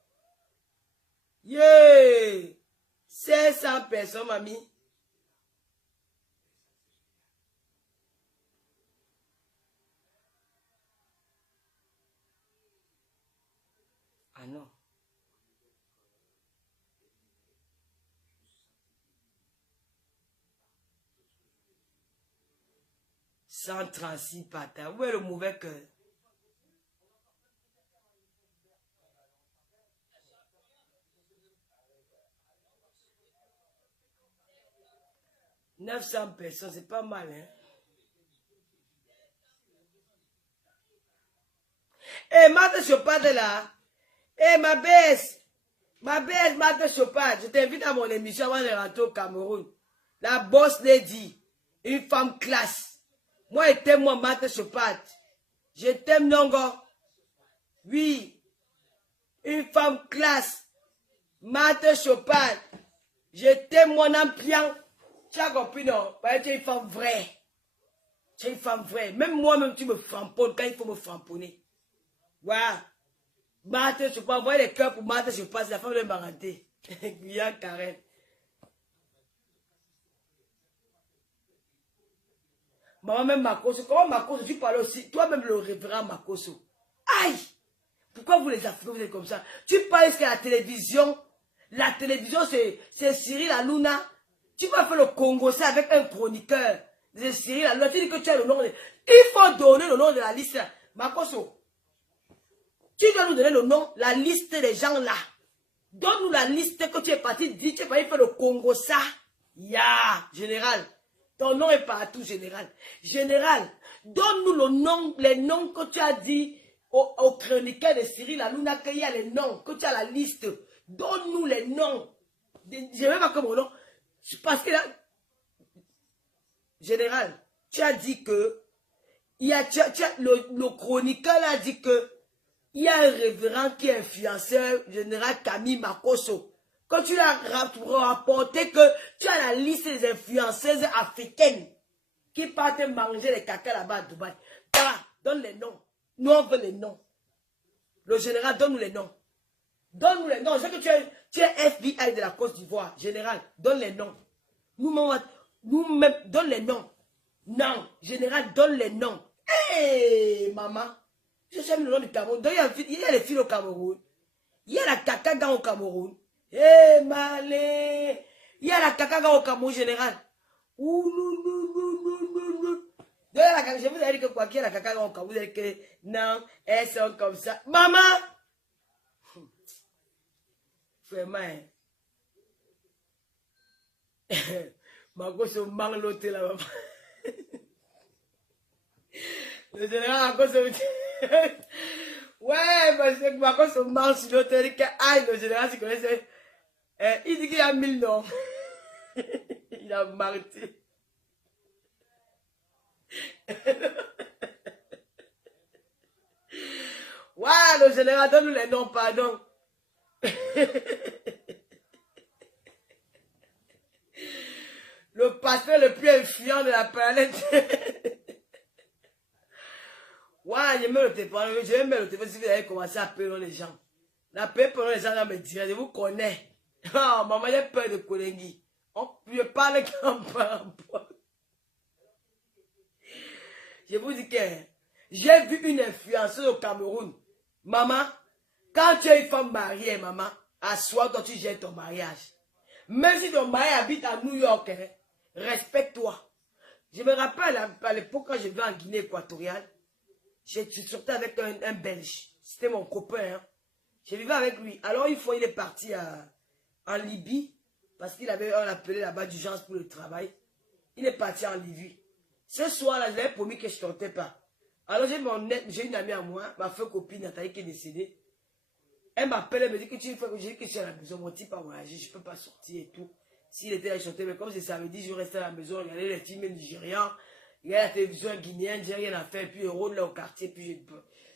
Yeah! 500 personnes, mamie. Ah non. « 136 patins. Où est le mauvais cœur? « 900 personnes, c'est pas mal, hein? Eh, Marthe Chopard est là. Eh, ma baisse, Marthe Chopard, je t'invite à mon émission avant de rentrer au Cameroun. La boss lady, une femme classe. Moi, je t'aime, moi, Marthe Chopard. Je t'aime, Nongo. Oui, une femme classe. Marthe Chopard. Je t'aime, mon ampion. Tu as compris, non? Tu es une femme vraie. Tu es une femme vraie. Même moi-même, tu me framponnes quand il faut me framponner. Voilà. Marthe Chopard, envoyez les cœurs pour Marthe Chopard, c'est la femme de Maranté. Guyane Karen. Maman, même Makoso. Comment Makoso, tu parles aussi? Toi-même, le révérend Makoso. Aïe! Pourquoi vous les Africains, vous êtes comme ça? Tu parles que la télévision, c'est Cyril Hanouna. Tu vas faire le Congo, ça avec un chroniqueur. C'est Cyril Hanouna. Tu dis que tu as le nom de... Il faut donner le nom de la liste. Makoso, tu dois nous donner le nom, la liste des gens là. Donne-nous la liste que tu es parti dire, tu es parti faire le Congo, ça. Ya, général. Ton nom est partout, général. Général, donne-nous le nom, les noms que tu as dit au chroniqueur de Cyril Hanouna, qu'il y a les noms, que tu as la liste. Donne-nous les noms. Je ne sais pas comment nom. Parce que là, général, tu as dit que, le chroniqueur a dit que, il y a un révérend qui est influenceur, général Camille Makoso. Quand tu l'as rapporté que tu as la liste des influenceuses africaines qui partent manger les caca là-bas à Dubaï. Donne les noms. Nous, on veut les noms. Le général, donne-nous les noms. Donne-nous les noms. Je sais que tu es FBI de la Côte d'Ivoire. Général, donne les noms. Nous-mêmes, donne les noms. Non, général, donne les noms. Hé, maman. Je sais le nom du Cameroun. Donc, il y a les filles au Cameroun. Il y a la caca au Cameroun. Hé, malé. Il y a la caca au Cameroun, général. Je vous ai dit que quoi qu'il y a la caca au Cameroun, vous avez dit que non, elles sont comme ça. Maman! Vraiment. Ma gosse se manque l'hôtel là, maman. Le général, à cause de... Ouais, parce que ma gosse se manque sur l'hôtel. Aïe, le général, s'il connaissait. Il dit qu'il y a 1000 noms. Il a marqué. Ouais, le général, donne-nous les noms, pardon. Le pasteur le plus influent de la planète. Ouais, je mets le téléphone. Je vais mettre le téléphone si vous avez commencé à appeler les gens. Appeler les gens dans mes directs, je vous connais. Oh, maman, j'ai peur de Kolengi. Je parle comme par rapport. Je vous dis que j'ai vu une influenceuse au Cameroun. Maman, quand tu es une femme mariée, maman, assois-toi, tu gères ton mariage. Même si ton mari habite à New York, hein, respecte-toi. Je me rappelle à l'époque quand je vais en Guinée équatoriale, je sortais avec un Belge. C'était mon copain. Hein. Je vivais avec lui. Alors une fois, il est parti en Libye, parce qu'il avait un appelé là-bas d'urgence pour le travail. Il est parti en Libye. Ce soir-là, je l'avais promis que je ne sortais pas. Alors j'ai une amie à moi, ma feu copine Nathalie qui est décédée. Elle m'appelle, elle me dit que tu fais que je dis que je suis à la maison, mon type a voyagé, je ne peux pas sortir et tout. S'il était là, je sortais, mais comme c'est samedi, je restais à la maison, regarder les films nigérians, regarder la télévision guinéenne, j'ai rien à faire, puis je rôde là au quartier, puis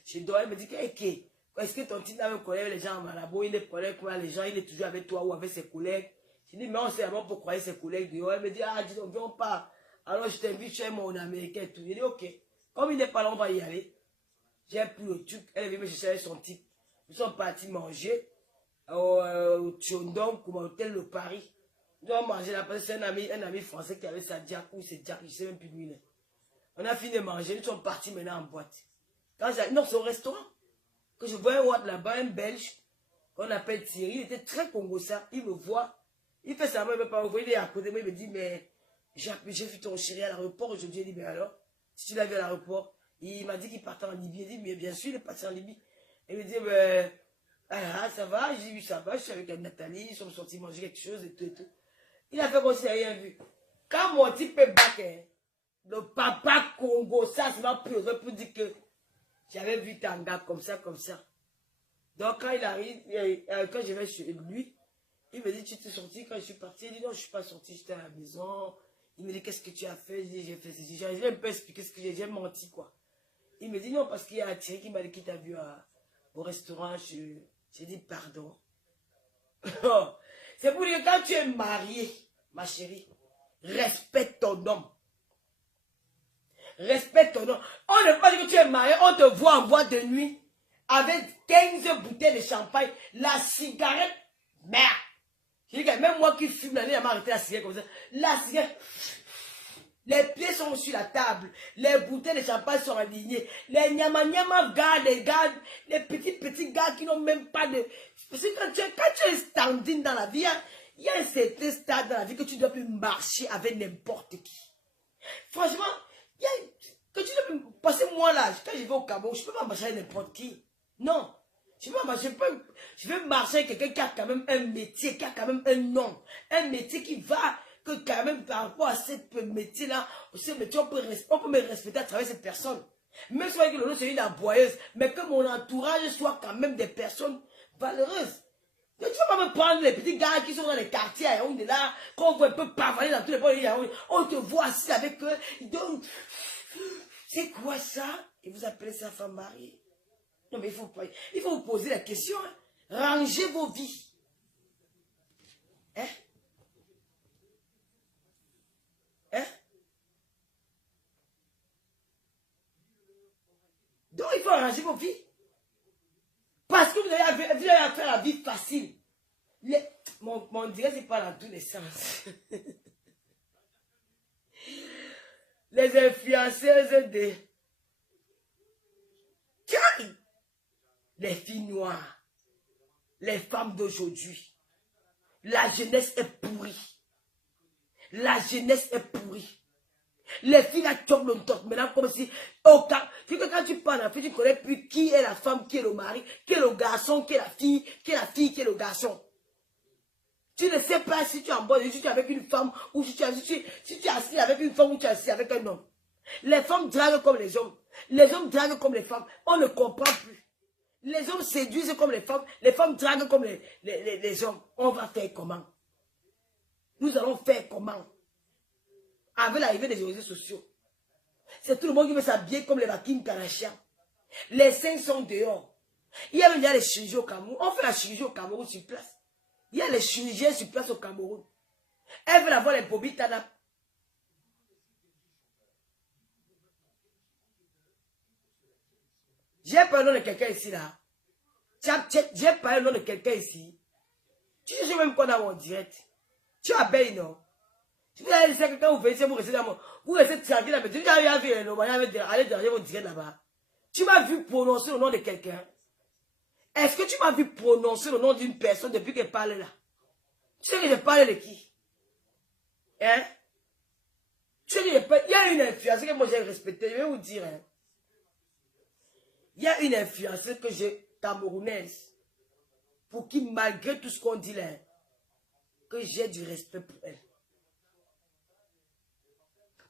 je dors. Elle me dit que, hey, est-ce que ton type avait collègue les gens à Malabo, il est collègue, les gens, il est toujours avec toi ou avec ses collègues. Je dis, mais on sait avant pour croire ses collègues dehors. Elle me dit, ah, dis donc, viens pas. Alors je t'invite chez mon américain et tout. Je dis, ok. Comme il n'est pas là, on va y aller. J'ai pris le truc, elle est venue me chercher avec son type. Nous sommes partis manger au Tchondong, comme hôtel de Paris. Nous avons mangé là, parce que c'est un ami français qui avait sa Jack ou c'est Jack, je ne sais même plus d'où il est. On a fini de manger, nous sommes partis maintenant en boîte. Non, c'est au restaurant. Que je vois un Watt là-bas, un Belge, qu'on appelle Thierry, il était très congossant, il me voit, il fait ça, moi, il ne veut pas ouvrir, il est à côté de moi, il me dit, mais j'ai vu ton chéri à l'aéroport aujourd'hui, il dit, mais alors, si tu l'as vu à l'aéroport, il m'a dit qu'il partait en Libye, il dit, mais bien sûr, il est parti en Libye. Il me dit, mais, ça va, j'ai dit, oui, ça va, je suis avec Nathalie, ils sont sortis manger quelque chose et tout et tout. Il a fait comme s'il n'a rien vu. Quand mon type est back, le papa Congo, ça m'a pris pour dire que j'avais vu Tanga comme ça, comme ça. Donc quand il arrive, quand je vais chez lui, il me dit, tu t'es sorti quand je suis parti. Il dit, non, je ne suis pas sorti, j'étais à la maison. Il me dit, qu'est-ce que tu as fait? Je dis, j'ai fait ceci. J'ai un peu expliqué ce que j'ai menti, quoi. Il me dit, non, parce qu'il y a Thierry qui m'a dit qu'il t'a vu au restaurant. J'ai dit, pardon. C'est pour dire que quand tu es marié, ma chérie, respecte ton homme. Respecte ton homme. On ne peut pas dire que tu es marié, on te voit en boîte de nuit avec 15 bouteilles de champagne, la cigarette, merde. Je dis que même moi qui fume l'année, elle m'a arrêté la cigarette comme ça. La cigarette, les pieds sont sur la table, les bouteilles de champagne sont alignées, les nyama gars, les petits gars qui n'ont même pas de... Parce que quand tu es standing dans la vie, il y a un certain stade dans la vie que tu ne dois plus marcher avec n'importe qui. Franchement, que tu dois plus... Parce que moi là, quand je vais au Cameroun, je ne peux pas marcher avec n'importe qui. Non. Je veux marcher avec quelqu'un qui a quand même un métier, qui a quand même un nom. Un métier qui va, que quand même par rapport à ce métier-là, on peut me respecter à travers cette personne. Même si le nom c'est une aboyeuse, mais que mon entourage soit quand même des personnes valeureuses. Tu ne vas pas me prendre les petits gars qui sont dans les quartiers, on est là, qu'on voit un peu pavaner dans tous les points, on te voit assis avec eux. C'est quoi ça? Et vous appelez ça femme mariée? Non, mais il faut vous poser la question. Hein. Rangez vos vies. Hein? Hein? Donc, il faut arranger vos vies. Parce que vous avez affaire à la vie facile. Mon direct, c'est pas dans tous les sens. Les influenceuses les filles noires, les femmes d'aujourd'hui, la jeunesse est pourrie. La jeunesse est pourrie. Les filles là tombent longtemps, maintenant comme si, quand tu parles en fait, tu ne connais plus qui est la femme, qui est le mari, qui est le garçon, qui est la fille, qui est le garçon. Tu ne sais pas si tu es en bonne, si tu es avec une femme, ou si tu es assis avec une femme, ou tu es assis avec un homme. Les femmes draguent comme les hommes draguent comme les femmes, on ne comprend plus. Les hommes séduisent comme les femmes draguent comme les hommes. On va faire comment? Nous allons faire comment? Avec l'arrivée des réseaux sociaux. C'est tout le monde qui veut s'habiller comme les Kim Kardashian. Les seins sont dehors. Il y a les chirurgies au Cameroun. On fait la chirurgie au Cameroun sur place. Il y a les chirurgiens sur place au Cameroun. Elles veulent avoir les bobby tanap. J'ai pas le nom de quelqu'un ici là. J'ai pas le nom de quelqu'un ici. Tu sais même qu'on a en direct. Tu as bien non? Si vous allez laisser quelqu'un vous venez, vous restez dans mon... Vous restez tranquille là, mais tu as vu le moyen d'aller déranger mon direct là-bas. Tu m'as vu prononcer le nom de quelqu'un. Est-ce que tu m'as vu prononcer le nom d'une personne depuis qu'elle parle là? Tu sais que je parle de qui? Hein? Tu sais que je parle... Il y a une influence que moi j'ai respectée, je vais vous dire. Hein? Il y a une influence que j'ai camerounaise. Pour qui, malgré tout ce qu'on dit là, que j'ai du respect pour elle.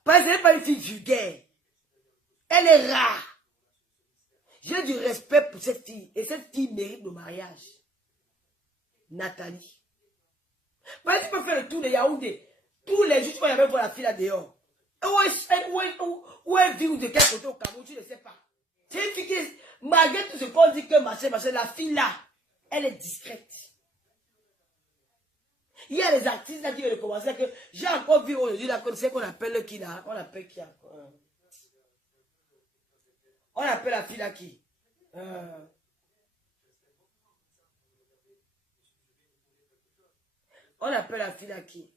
Parce qu'elle n'est pas une fille vulgaire. Elle est rare. J'ai du respect pour cette fille. Et cette fille mérite le mariage. Nathalie. Parce que tu peux faire le tour de Yaoundé. Tous les jours, tu vas y avoir la fille là dehors. Où elle vit ou de quel côté au Cameroun, tu ne sais pas. C'est une fille qui, malgré tout ce qu'on dit que machin, la fille là, elle est discrète. Il y a des artistes là qui veulent commencer que j'ai encore vu aujourd'hui là, c'est qu'on appelle qui là. On appelle qui encore? On appelle la fille là qui? On appelle la fille là qui?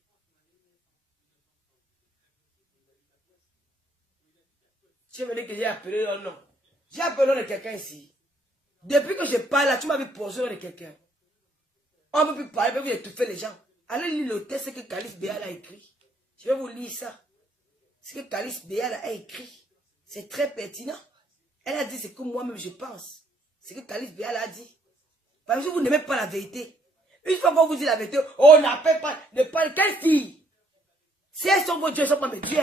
Tu veux dire que j'ai appelé le nom? J'ai appelé le nom de quelqu'un ici. Depuis que je parle là, tu m'avais posé le nom de quelqu'un. On ne peut plus parler, on peut plus étouffer les gens. Allez lire le texte que Calice Béal a écrit. Je vais vous lire ça. Ce que Calice Béal a écrit. C'est très pertinent. Elle a dit ce que moi-même je pense. Ce que Calice Béal a dit. Parce que vous n'aimez pas la vérité. Une fois qu'on vous dit la vérité, on n'appelle pas, ne parle quelle fille. Si elles sont vos dieux, elles ne sont pas mes dieux.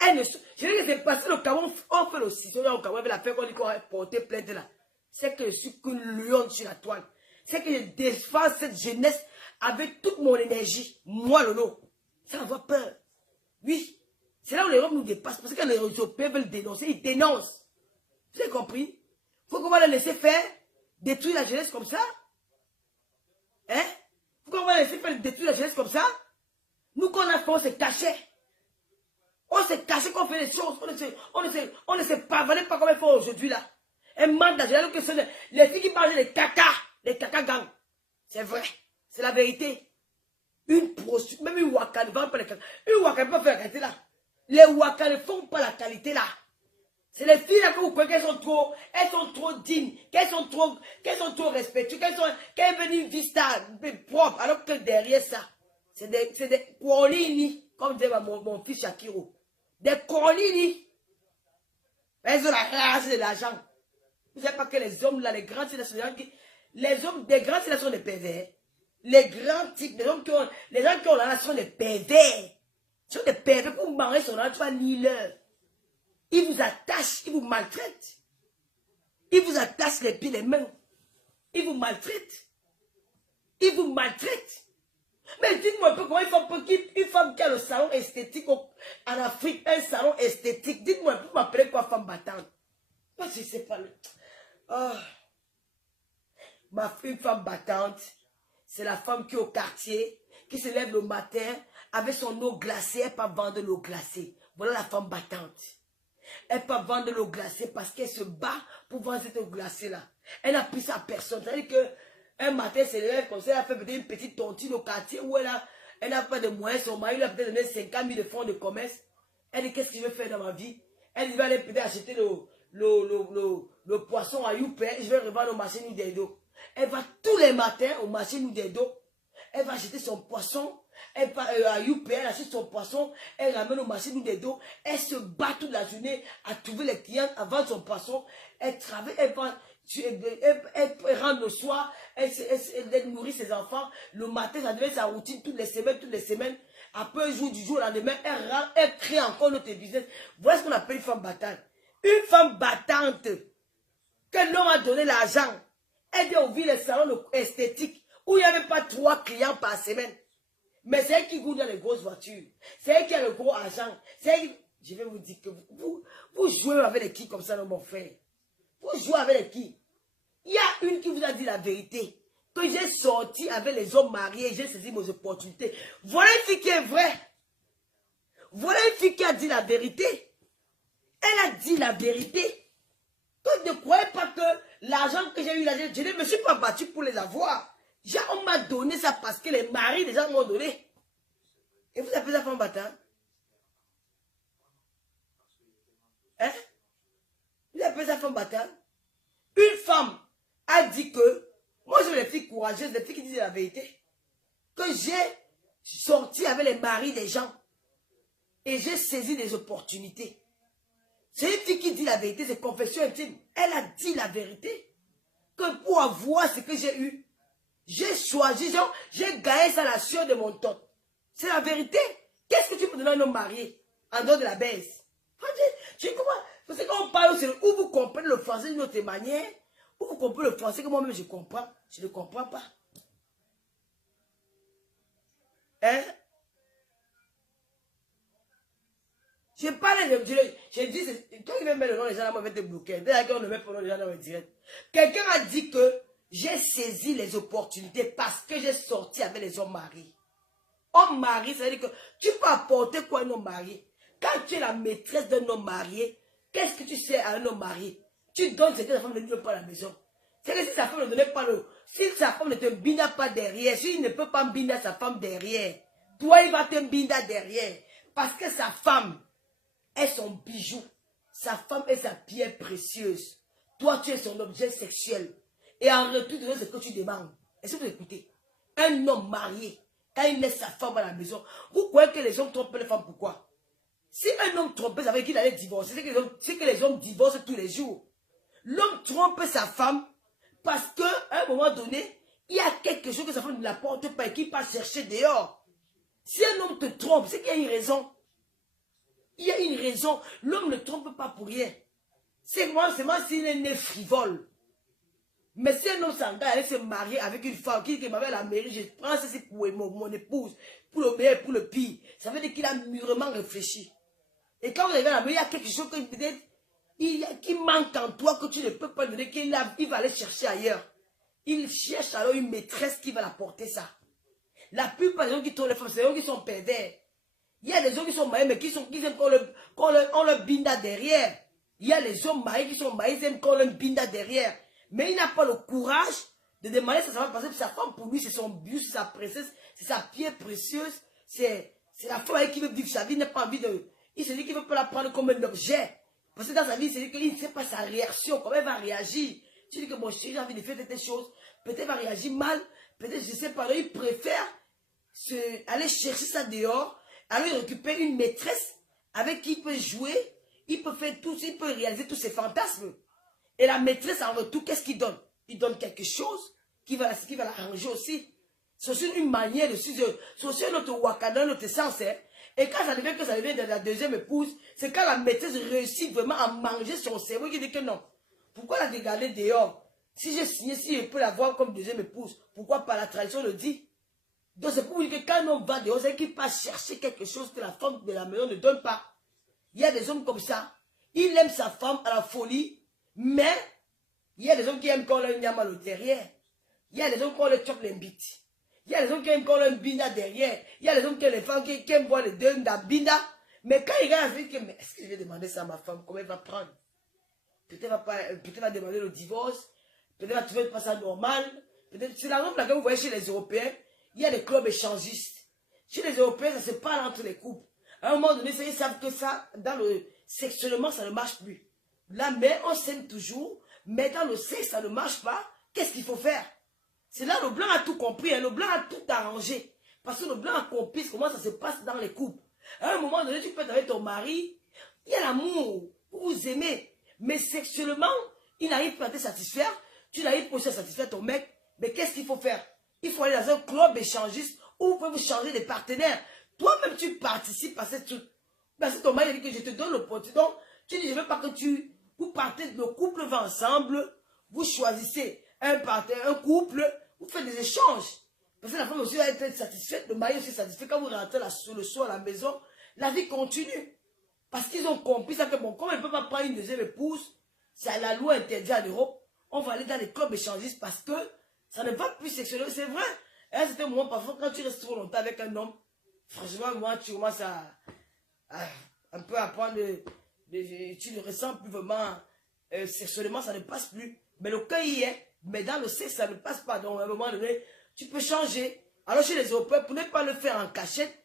Elles ne sont, je dis que c'est passé le Cameroun, on fait le scission au Cameroun, avec la paix qu'on dit qu'on a porté plainte là. C'est que je suis que lion sur la toile. C'est que je défends cette jeunesse avec toute mon énergie. Moi, Lolo. Ça avoir peur. Oui. C'est là où les Européens nous dépassent. Parce que les Européens veulent dénoncer. Ils dénoncent. Vous avez compris? Faut qu'on va les laisser faire détruire la jeunesse comme ça. Hein? Faut qu'on va les laisser faire détruire la jeunesse comme ça. Nous, qu'on a fait, on s'est caché. On s'est caché qu'on fait les choses. On ne sait pas. Valez pas comme il faut aujourd'hui là. Un manque d'agir. Les filles qui parlent des caca. Les caca gang. C'est vrai. C'est la vérité. Une prostituée, même une waka ne vend pas les caca. Une waka ne peut pas faire la qualité là. Les waka ne font pas la qualité là. C'est les filles là que vous croyez qu'elles sont trop dignes, qu'elles sont trop respectueuses, qu'elles veulent une vie stable, propre, alors que derrière ça, c'est des cornini, comme disait mon fils Shakiro. Des cornini. Elles ont la race de l'argent. Vous savez pas que les hommes là, les grands types, les hommes des grands types sont des pervers. Les grands types, les gens qui ont la sont des pervers. Ils sont des pervers pour manger son argent, tu vas ni l'heure. Ils vous attachent, ils vous maltraitent. Ils vous attachent les pieds, les mains. Ils vous maltraitent. Ils vous maltraitent. Mais dites-moi un peu comment une femme qui a le salon esthétique en Afrique, un salon esthétique, dites-moi un peu, vous m'appelez quoi femme battante? Moi, je ne sais pas. Oh. Une femme battante, c'est la femme qui est au quartier, qui se lève le matin avec son eau glacée, elle peut vendre l'eau glacée. Voilà la femme battante. Elle peut vendre l'eau glacée parce qu'elle se bat pour vendre cette eau glacée-là. Elle n'a plus ça à personne. C'est-à-dire qu'un matin, elle se lève comme ça, elle a fait peut-être une petite tontine au quartier où elle n'a pas de moyens. Son mari lui a peut-être donné 50 000 de fonds de commerce. Elle dit, qu'est-ce que je veux faire dans ma vie? Elle va aller peut-être acheter le poisson à Youper. Je vais revendre au marché Noudédo. Elle va tous les matins au marché Noudédo. Elle va acheter son poisson. Elle va à Youper, elle achète son poisson. Elle ramène au marché Noudédo. Elle se bat toute la journée à trouver les clients, à vendre son poisson. Elle travaille, elle rentre le soir. Elle nourrit ses enfants. Le matin, ça devient sa routine toutes les semaines. Après, un jour du jour au lendemain, elle rentre, elle crée encore notre business. Voilà ce qu'on appelle une femme battante. Une femme battante, que l'homme a donné l'argent. Elle vient ouvrir les salons esthétiques où il n'y avait pas 3 clients par semaine. Mais c'est elle qui roule dans les grosses voitures. C'est elle qui a le gros argent. Je vais vous dire que vous jouez avec les qui comme ça, mon frère. Vous jouez avec les qui? Il y a une qui vous a dit la vérité. Que j'ai sorti avec les hommes mariés, j'ai saisi mes opportunités. Voilà une fille qui est vraie. Voilà une fille qui a dit la vérité. Elle a dit la vérité. Que ne croyez pas que l'argent que j'ai eu, je ne me suis pas battu pour les avoir. On m'a donné ça parce que les maris des gens m'ont donné. Et vous appelez ça femme battante? Hein? Vous appelez ça femme battante? Une femme a dit que, moi je veux les filles courageuses, les filles qui disent la vérité, que j'ai sorti avec les maris des gens et j'ai saisi des opportunités. C'est une fille qui dit la vérité, c'est confession intime. Elle a dit la vérité. Que pour avoir ce que j'ai eu, j'ai choisi, j'ai gagné ça à la sueur de mon temps. C'est la vérité. Qu'est-ce que tu peux donner à un homme marié? en dehors de la baisse. Tu comprends? Parce que quand on parle, c'est où vous comprenez le français d'une autre manière, où vous comprenez le français que moi-même je comprends, je ne comprends pas. Hein? Je parle, je dis, quand il met le nom des gens, là, on va te bloquer. Dès qu'on ne met pas le nom des gens dans le direct. Quelqu'un a dit que j'ai saisi les opportunités parce que j'ai sorti avec les hommes mariés. Homme marié, ça veut dire que tu peux apporter quoi à un homme marié? Quand tu es la maîtresse d'un homme marié, qu'est-ce que tu sais à un homme marié? Tu donnes ce que sa femme ne donne pas à la maison. C'est que si sa femme ne donnait pas le... Si sa femme ne te binda pas derrière, s'il ne peut pas binda sa femme derrière, toi, il va te binda derrière. Parce que sa femme est son bijou. Sa femme est sa pierre précieuse. Toi, tu es son objet sexuel. Et en retour de ce que tu demandes. Est-ce que vous écoutez? Un homme marié, quand il laisse sa femme à la maison, vous croyez que les hommes trompent les femmes, pourquoi? Si un homme trompait, ça veut dire qu'il allait divorcer. C'est que les hommes divorcent tous les jours. L'homme trompe sa femme parce qu'à un moment donné, il y a quelque chose que sa femme ne l'apporte pas et qu'il part chercher dehors. Si un homme te trompe, c'est qu'il y a une raison. Il y a une raison. L'homme ne trompe pas pour rien. C'est moi s'il est né frivole. Mais si un homme s'engage à se marier avec une femme qui m'avait à la mairie, je prends ceci pour mon épouse, pour le meilleur, pour le pire. Ça veut dire qu'il a mûrement réfléchi. Et quand vous arrivez à la mairie, il y a quelque chose qui manque en toi que tu ne peux pas donner, il va aller chercher ailleurs. Il cherche alors une maîtresse qui va l'apporter ça. La plupart des gens qui trouvent les femmes, c'est eux qui sont pervers. Il y a des hommes qui sont mariés, mais qui aiment qu'on leur binda derrière. Il y a les hommes mariés qui sont mariés, ils aiment qu'on leur binda derrière. Mais il n'a pas le courage de demander sa femme, parce que sa femme, pour lui, c'est son but, c'est sa princesse, c'est sa pierre précieuse, c'est la femme avec qui veut vivre sa vie, il n'a pas envie de... Il se dit qu'il ne veut pas la prendre comme un objet. Parce que dans sa vie, il se dit qu'il ne sait pas sa réaction, comment elle va réagir. Tu dis que mon chéri, j'ai envie de faire des choses, peut-être il va réagir mal, peut-être je ne sais pas, il préfère aller chercher ça dehors, aller récupérer une maîtresse avec qui il peut jouer, il peut faire tout, il peut réaliser tous ses fantasmes. Et la maîtresse, en retour, qu'est-ce qu'il donne? Il donne quelque chose qui va l'arranger aussi. C'est aussi une manière de... C'est aussi notre wakanda, notre sens. Hein? Et quand ça devient de la deuxième épouse, c'est quand la maîtresse réussit vraiment à manger son cerveau qui dit que non. Pourquoi la regarder dehors? Si j'ai signé, si je peux la voir comme deuxième épouse, pourquoi pas? La tradition le dit. Donc c'est pour dire que quand un homme va dehors, c'est qu'il passe chercher quelque chose que la femme de la maison ne donne pas. Il y a des hommes comme ça. Il aime sa femme à la folie, mais il y a des hommes qui aiment qu'on leur nyama le derrière. Il y a des hommes qu'on leur chope les bites. Il y a des hommes qui aiment qu'on leur binda derrière. Il y a des hommes qui les femmes qui aiment voir les deux dans binda. Mais quand il regarde, il dit que, mais est-ce que je vais demander ça à ma femme? Comment elle va prendre? Peut-être va demander le divorce. Peut-être va trouver pas ça normal. C'est la raison pour laquelle vous voyez chez les Européens, il y a des clubs échangistes. Chez les Européens, ça se parle entre les couples. À un moment donné, ils savent que ça, sexuellement, ça ne marche plus. La mère, on s'aime toujours, mais dans le sexe, ça ne marche pas. Qu'est-ce qu'il faut faire? C'est là le blanc a tout compris, hein, le blanc a tout arrangé. Parce que le blanc a compris comment ça se passe dans les couples. À un moment donné, tu peux être avec ton mari, il y a l'amour, vous vous aimez. Mais sexuellement, il n'arrive pas à te satisfaire, tu n'arrives pas à satisfaire ton mec. Mais qu'est-ce qu'il faut faire? Il faut aller dans un club échangiste où vous pouvez vous changer de partenaire. Toi-même, tu participes à cette truc. Parce que ton mari dit que je te donne l'opportunité. Donc, tu dis, je ne veux pas que vous partez, le couple va ensemble, vous choisissez un partenaire, un couple, vous faites des échanges. Parce que la femme aussi va être satisfaite, le mari aussi est satisfait. Quand vous rentrez le soir à la maison, la vie continue. Parce qu'ils ont compris ça que bon, comme elle ne peut pas prendre une deuxième épouse, c'est la loi interdite en Europe, on va aller dans les clubs échangistes parce que ça ne va plus sexuellement, c'est vrai. Et à un certain moment, parfois, quand tu restes trop longtemps avec un homme, franchement, moi, tu commences un peu à prendre, tu ne ressens plus vraiment, sexuellement, ça ne passe plus. Mais le cœur y est, mais dans le sexe, ça ne passe pas. Donc, à un moment donné, tu peux changer. Alors, chez les Européens, pour ne pas le faire en cachette,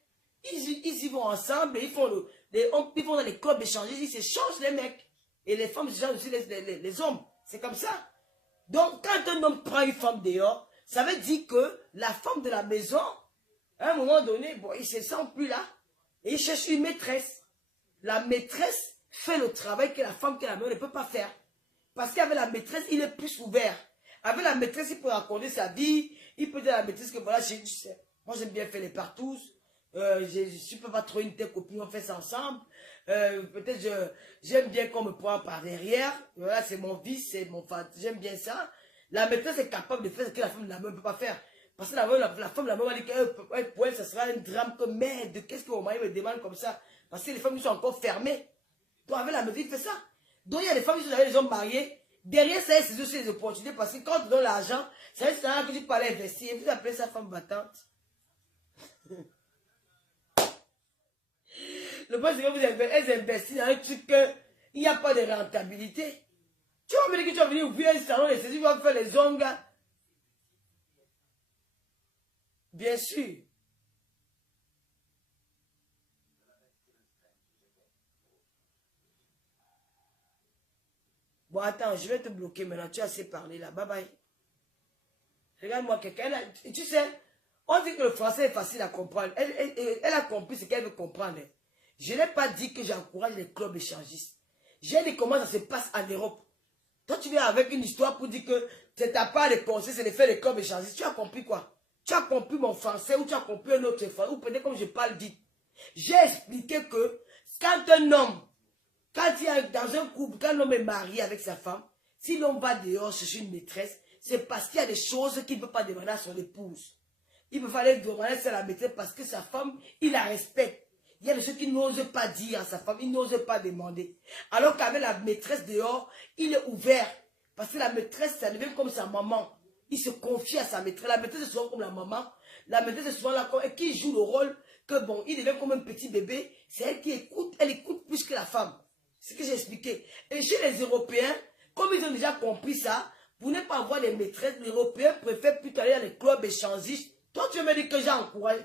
ils y vont ensemble, et ils vont dans les clubs échangés, ils s'échangent les mecs. Et les femmes s'échangent aussi les hommes. C'est comme ça. Donc, quand un homme prend une femme dehors, ça veut dire que la femme de la maison, à un moment donné, bon, il ne se sent plus là. Et il cherche une maîtresse. La maîtresse fait le travail que la femme de la maison ne peut pas faire. Parce qu'avec la maîtresse, il est plus ouvert. Avec la maîtresse, il peut raconter sa vie. Il peut dire à la maîtresse que voilà, tu sais, moi j'aime bien faire les partous. Je ne suis pas trop une telle copine, on fait ça ensemble. peut-être j'aime bien qu'on me prend par derrière. Voilà, c'est mon vice, c'est mon fait. J'aime bien ça. La maîtresse est capable de faire ce que la femme de la main ne peut pas faire. Parce que la femme de la main va dire que pour elle, ça sera un drame comme merde. Qu'est-ce que mon mari me demande comme ça? Parce que les femmes sont encore fermées. Toi, avec la maîtrise, il fait ça. Donc, il y a des femmes qui sont les hommes mariés. Derrière, ça, c'est aussi des opportunités. Parce que quand tu donnes l'argent, c'est ça que tu peux aller investir. Vous appelez ça femme battante. Le problème, c'est que elles investissent dans un truc qu'il n'y a pas de rentabilité. Tu vas me dire que tu vas venir ouvrir un salon de saisir, tu vas faire les ongles. Bien sûr. Bon, attends, je vais te bloquer maintenant. Tu as assez parlé là. Bye bye. Regarde-moi quelqu'un. Tu sais, on dit que le français est facile à comprendre. Elle a compris ce qu'elle veut comprendre. Je n'ai pas dit que j'encourage les clubs échangistes. J'ai dit comment ça se passe en Europe. Toi, tu viens avec une histoire pour dire que c'est ta part de conseil, c'est de faire les clubs échangistes. Tu as compris quoi? Tu as compris mon français ou tu as compris un autre français, ou peut-être comme je parle vite. J'ai expliqué que quand un homme, quand il est dans un couple, quand l'homme est marié avec sa femme, si l'homme va dehors chercher une maîtresse, c'est parce qu'il y a des choses qu'il ne peut pas demander à son épouse. Il peut falloir demander à la maîtresse parce que sa femme, il la respecte. Il y a des choses qu'il n'ose pas dire à sa femme, il n'ose pas demander. Alors qu'avec la maîtresse dehors, il est ouvert. Parce que la maîtresse, ça devient comme sa maman. Il se confie à sa maîtresse. La maîtresse est souvent comme la maman. La maîtresse est souvent là et qui joue le rôle que bon, il devient comme un petit bébé. C'est elle qui écoute, elle écoute plus que la femme. C'est ce que j'ai expliqué. Et chez les Européens, comme ils ont déjà compris ça, pour ne pas avoir les maîtresses, les Européens préfèrent plutôt aller dans les clubs échangistes. Toi, tu me dis que j'ai encouragé.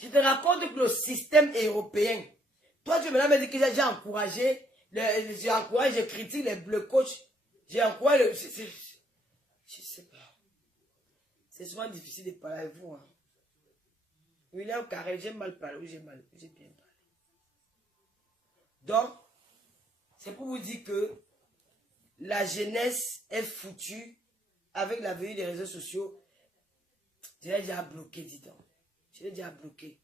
Je te raconte que le système européen, toi tu me dis que j'ai encouragé, je critique le coach, j'ai encouragé, je sais pas. C'est souvent difficile de parler avec vous. Hein. William Carré, j'ai mal parlé ou j'ai bien parlé. Donc, c'est pour vous dire que la jeunesse est foutue avec la venue des réseaux sociaux. Je l'ai déjà bloqué, dis donc. Je l'ai déjà bloqué.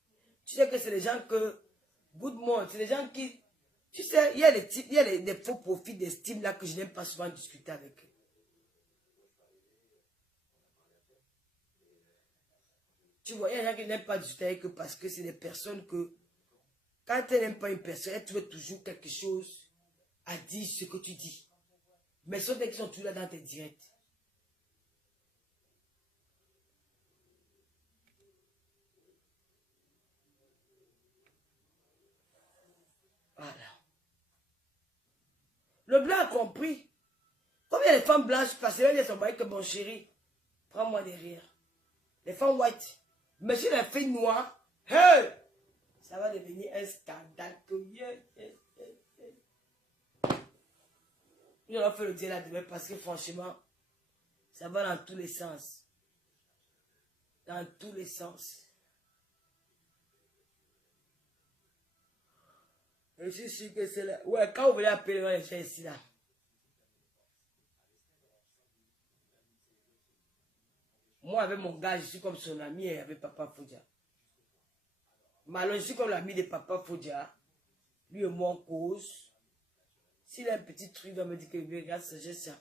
Tu sais que c'est des gens que, good morning, c'est des gens qui, tu sais, il y a des types, il y a des faux profits d'estime là que je n'aime pas souvent discuter avec eux. Tu vois, il y a des gens qui n'aiment pas discuter avec eux parce que c'est des personnes que, quand elle n'aime pas une personne, elle trouve toujours quelque chose à dire ce que tu dis. Mais ce sont des qui sont toujours là dans tes directs. Voilà. Le blanc a compris. Combien de femmes blanches passent à son mari que mon chéri, prends-moi derrière. Les femmes white. Mais si les filles noires, hey, ça va devenir un scandale. Je vais faire le dire là demain parce que franchement, ça va dans tous les sens. Dans tous les sens. Je suis sûr que c'est là. Ouais, quand vous voulez appeler les gens ici là. Moi, avec mon gars, je suis comme son ami et avec Papa Foudia. Malon, je suis comme l'ami de Papa Foudia. Lui et moi, on cause. S'il a un petit truc, il va me dire que regarde ça, j'ai ça.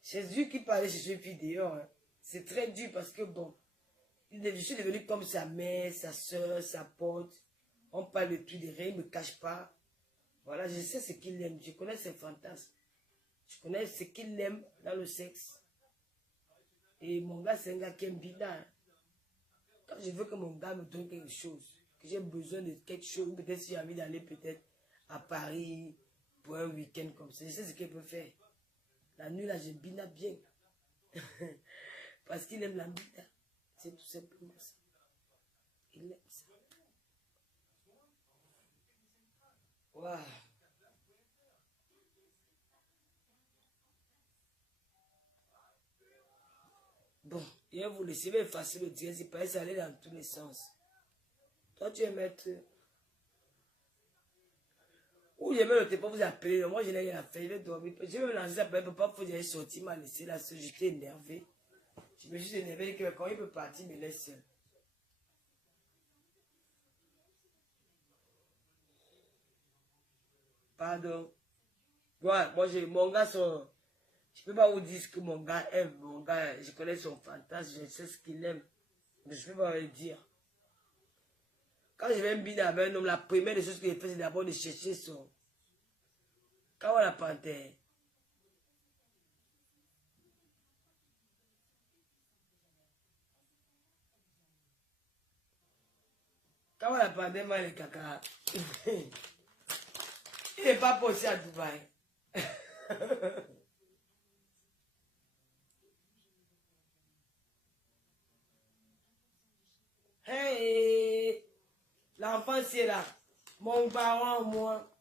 C'est lui qui parlait sur une vidéo. Hein. C'est très dur parce que bon, je suis devenu comme sa mère, sa soeur, sa pote. On parle de tout, de rien, il ne me cache pas. Voilà, je sais ce qu'il aime. Je connais ses fantasmes. Je connais ce qu'il aime dans le sexe. Et mon gars, c'est un gars qui aime bien. Hein. Quand je veux que mon gars me donne quelque chose, que j'ai besoin de quelque chose, peut-être si j'ai envie d'aller peut-être à Paris pour un week-end comme ça, je sais ce qu'il peut faire. La nuit, là, j'aime bien. Parce qu'il aime la bina. C'est tout simplement ça. Il aime ça. Waouh. Bon, je vais vous laisser, je vais effacer le direct, c'est pas ça aller dans tous les sens. Toi, tu es maître. Ou je vais le téléphone vous appeler. Moi, je n'ai rien à faire. Je vais dormir. Je vais me lancer ça. Papa, faut que j'aille sortir. Il m'a laissé là seule. J'étais énervé. Je me suis énervé. Quand il peut partir, il me laisse seul. Pardon. Ouais, moi, mon gars, son... Je peux pas vous dire ce que mon gars aime. Mon gars, je connais son fantasme. Je sais ce qu'il aime. Mais je peux pas le dire. Quand je vais me biner avec un homme, la première des choses que je fais, c'est d'abord de chercher son... Quand on la panthère. Quand on la panthère, moi, le caca. Il n'est pas possible à Dubaï. Hey! L'enfant, c'est là. Mon parent, moi.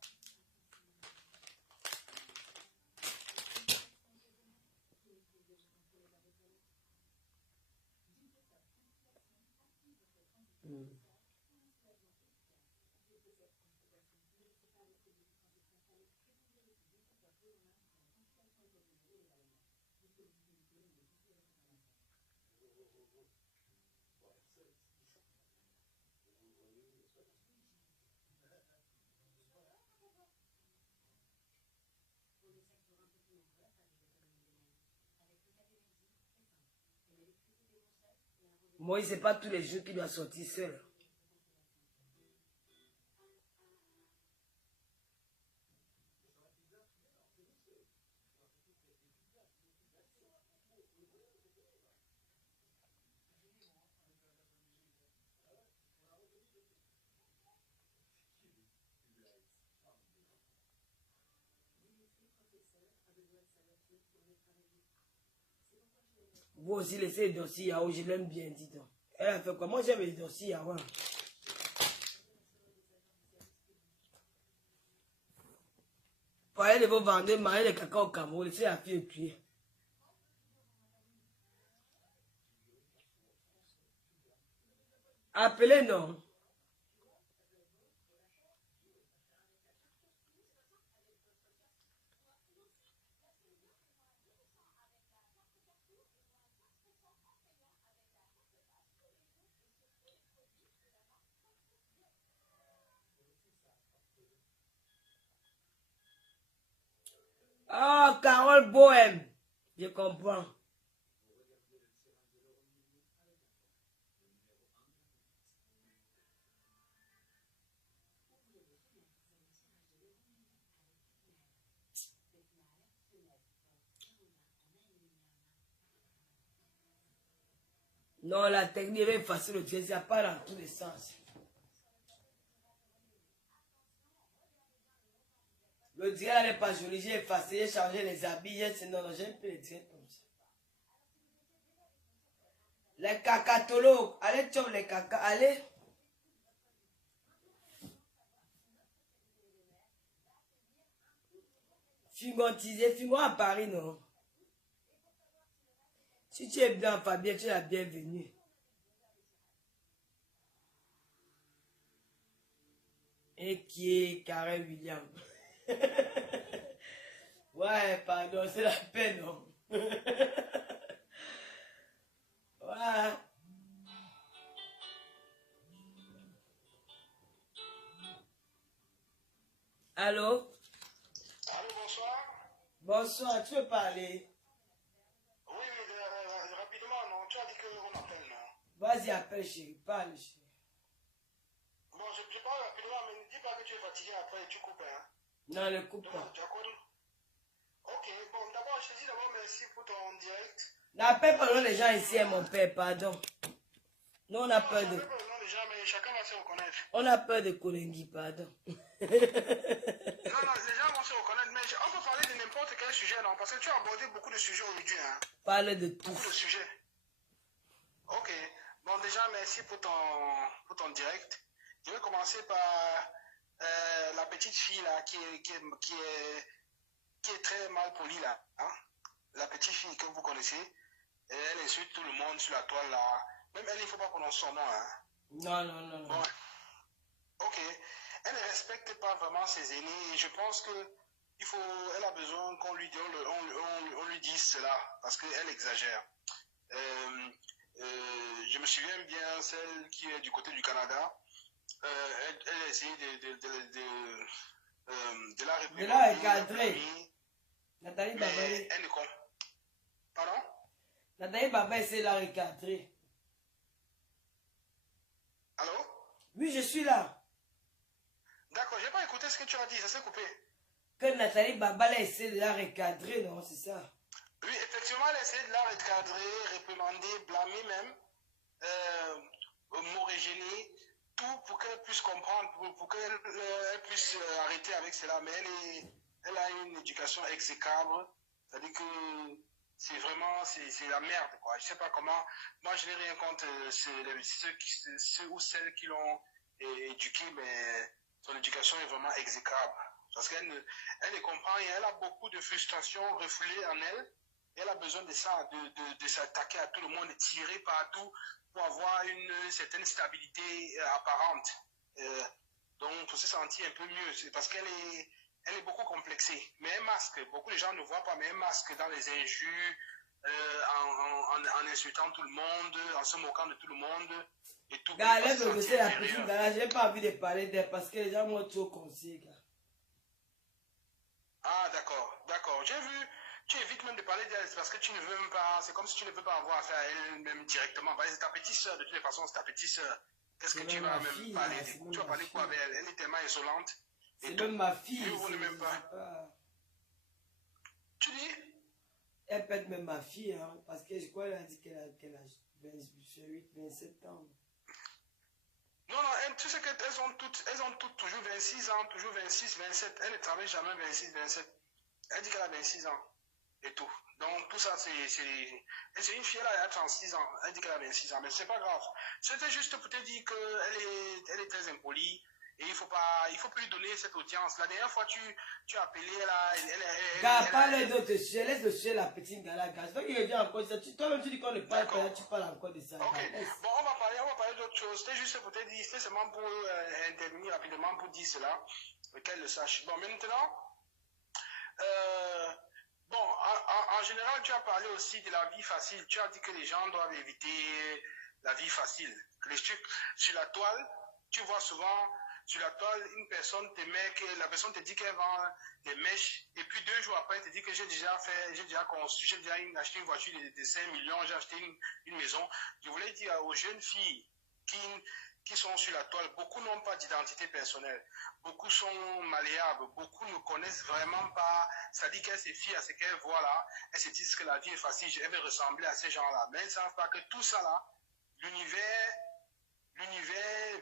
Moi, c'est pas tous les jours qu'il doit sortir seul. Vous aussi, laissez les dossiers Yahoo, je l'aime bien, dis donc. Elle a fait quoi? Moi, j'aime les dossiers Yahoo. Parlez de vos vendeurs, marier les caca au Cameroun, laissez la fille tuer. Appelez, non. Ah, Carole Bohème. Je comprends. Non, la technique est facile, le tir, ça part dans tous les sens. Le tir n'est pas joli, j'ai effacé, j'ai changé les habits, non, j'aime plus les tirs comme ça. Les cacatolos, allez, chop les caca, allez. Fingontisé, fingon à Paris, non. Si tu es bien, Fabien, tu es la bienvenue. Et qui est Karen William? Ouais, pardon, c'est la peine, non? Ouais. Allô? Allô, bonsoir. Bonsoir, tu veux parler? Oui, rapidement, non. Tu as dit qu'on appelle, non? Vas-y, appelle, chérie, parle, chérie. Bon, je parle rapidement, mais ne dis pas que tu es fatigué après et tu coupes, hein? Non, ne coupe pas. D'accord? Ok, bon, d'abord, je te dis d'abord merci pour ton direct. N'appelle pas les gens ici, mon père, pardon. Nous, on a peur de... Non, les gens, mais chacun va se reconnaître. On a peur de Kolengui, pardon. Non, les gens vont se reconnaître, mais on peut parler de n'importe quel sujet, non? Parce que tu as abordé beaucoup de sujets aujourd'hui, hein? Parle de tout. Beaucoup de sujets. Ok. Bon, déjà, merci pour ton direct. Je vais commencer par la petite fille, là, qui est très mal polie, là. Hein? La petite fille que vous connaissez, elle insulte tout le monde sur la toile, là. Même elle, il ne faut pas prononcer son nom, hein? Non. Bon. Ok. elle ne respecte pas vraiment ses aînés et je pense que elle a besoin qu'on lui, on lui dise cela parce qu'elle exagère. Je me souviens bien, celle qui est du côté du Canada, elle a essayé de la réprimer. De la recadrer. Nathalie Babalé. Elle ne comprend. Pardon? Nathalie Baba essaie de la recadrer. Allô? Oui, je suis là. D'accord, j'ai pas écouté ce que tu as dit, ça s'est coupé. Que Nathalie Babalé essaie de la recadrer, non, c'est ça? Oui, effectivement, elle essaie de la recadrer, réprimander, blâmer même, morégéner, tout pour qu'elle puisse comprendre, pour qu'elle puisse arrêter avec cela. Mais elle a une éducation exécrable, c'est-à-dire que c'est vraiment, c'est la merde, quoi. Je sais pas comment, moi je n'ai rien contre ceux ou celles qui l'ont éduquée, mais son éducation est vraiment exécrable. Parce qu'elle ne comprend rien, elle a beaucoup de frustrations refoulées en elle. Elle a besoin de ça, de s'attaquer à tout le monde, de tirer partout pour avoir une certaine stabilité apparente. Donc, pour se sentir un peu mieux, c'est parce qu'elle est beaucoup complexée. Mais elle masque, beaucoup de gens ne voient pas, mais elle masque dans les injures, en insultant tout le monde, en se moquant de tout le monde. Et tout. Gars, c'est la petite gars, j'ai pas envie de parler d'elle parce que les gens m'ont trop conseillé, gars. Ah, d'accord, d'accord. J'ai vu. Tu évites même de parler d'elle parce que tu ne veux même pas, c'est comme si tu ne veux pas avoir affaire à elle-même directement. C'est ta petite soeur, de toutes les façons, c'est ta petite soeur. Qu'est-ce que tu vas même parler de... Tu vas parler quoi avec elle? Elle est tellement insolente. C'est même ma fille. Vous ne même pas. Tu dis? Elle peut être même ma fille, hein, parce que je crois qu'elle a dit qu'elle a 28, 27 ans. Non, non, tu sais qu'elles ont toutes toujours 26 ans, toujours 26, 27. Elle ne travaille jamais 26, 27. Elle dit qu'elle a 26 ans. Et tout. Donc, tout ça, c'est une fille, elle a 36 ans. Elle dit qu'elle a 26 ans, mais c'est pas grave. C'était juste pour te dire qu'elle est très impolie. Et il faut plus lui donner cette audience. La dernière fois, tu as appelé, Gars, parle d'autres sujets. Laisse le sujet, la petite gala, gars. C'est toi qui reviens encore de ça. Toi-même, tu dis qu'on ne parle pas, tu parles encore de ça. Ok. Bon, on va parler d'autre chose. C'était juste pour te dire, c'était seulement pour intervenir rapidement pour dire cela. Qu'elle le sache. Bon, maintenant, bon, en général, tu as parlé aussi de la vie facile. Tu as dit que les gens doivent éviter la vie facile. Les trucs sur la toile, tu vois souvent sur la toile, une personne te met, la personne te dit qu'elle vend des mèches, et puis 2 jours après, elle te dit que j'ai déjà acheté une voiture de 5 millions, j'ai acheté une maison. Je voulais dire aux jeunes filles qui sont sur la toile, beaucoup n'ont pas d'identité personnelle, beaucoup sont malléables, beaucoup ne connaissent vraiment pas, ça dit qu'elles se fient à ce qu'elles voient là, elles se disent que la vie est facile, elles veulent ressembler à ces gens-là, mais elles ne savent pas que tout ça là, l'univers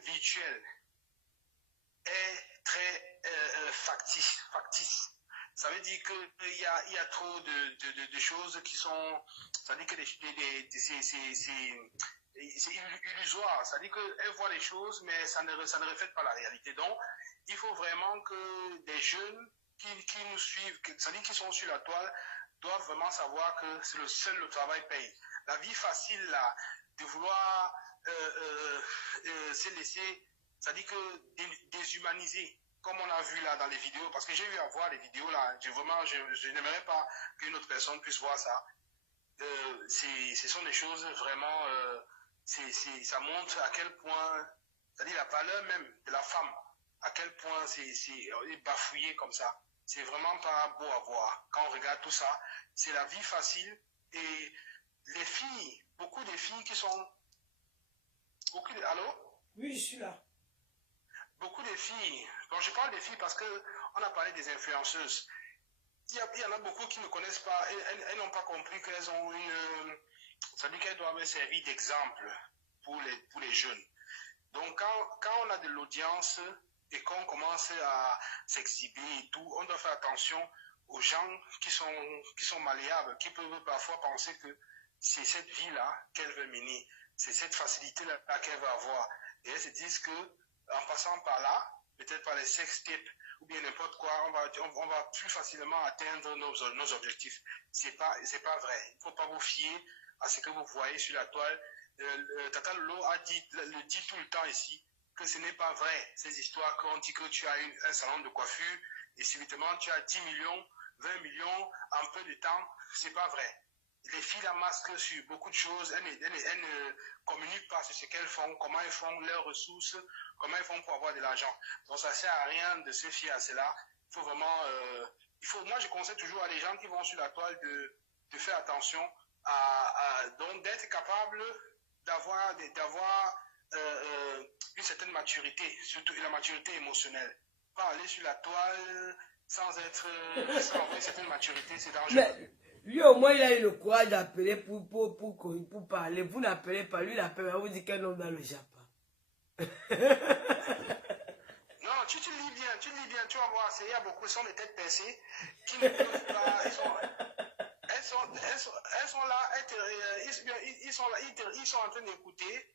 virtuel est très factice. Ça veut dire qu'il y a trop de choses qui sont, ça veut dire que c'est illusoire, c'est-à-dire qu'elle voit les choses, mais ça ne reflète pas la réalité. Donc, il faut vraiment que des jeunes qui nous suivent, c'est-à-dire qui sont sur la toile, doivent vraiment savoir que c'est le travail paye. La vie facile, là, de vouloir se laisser, c'est-à-dire que déshumaniser, comme on a vu là dans les vidéos, parce que j'ai eu à voir les vidéos là, je n'aimerais pas qu'une autre personne puisse voir ça. Ce sont des choses vraiment, ça montre à quel point, c'est-à-dire la valeur même de la femme, à quel point c'est bafouillé comme ça. C'est vraiment pas beau à voir. Quand on regarde tout ça, c'est la vie facile. Et les filles, beaucoup de filles qui sont... Allô? Oui, je suis là. Beaucoup de filles, quand je parle des filles parce qu'on a parlé des influenceuses, il y en a beaucoup qui ne connaissent pas, elles n'ont pas compris qu'elles ont ça dit qu'elles doivent servir d'exemple pour les jeunes. Donc quand on a de l'audience et qu'on commence à s'exhiber et tout, on doit faire attention aux gens qui sont malléables, qui peuvent parfois penser que c'est cette vie-là qu'elle veut mener, c'est cette facilité-là qu'elle va avoir. Et elles se disent que en passant par là, peut-être par les sex tapes ou bien n'importe quoi, on va plus facilement atteindre nos objectifs. C'est pas vrai. Il ne faut pas vous fier à ce que vous voyez sur la toile. Tata Lolo le dit tout le temps ici. que ce n'est pas vrai. Ces histoires qu'on dit que tu as un salon de coiffure et subitement tu as 10 millions, 20 millions en peu de temps, c'est pas vrai. Les filles la masquent sur beaucoup de choses, elles ne communiquent pas sur ce qu'elles font, comment elles font leurs ressources, comment elles font pour avoir de l'argent. Donc ça sert à rien de se fier à cela. Il faut vraiment, moi je conseille toujours à les gens qui vont sur la toile de faire attention donc d'être capable d'avoir une certaine maturité, surtout la maturité émotionnelle. Pas aller sur la toile sans avoir une certaine maturité, c'est dangereux. Mais lui au moins il a eu le courage d'appeler pour parler. Vous n'appelez pas, lui il appelle, vous dit qu'un homme dans le Japon. Non, tu lis bien, tu vas voir, il y a beaucoup, ce sont des têtes percées qui ne peuvent pas, elles sont là, ils sont en train d'écouter,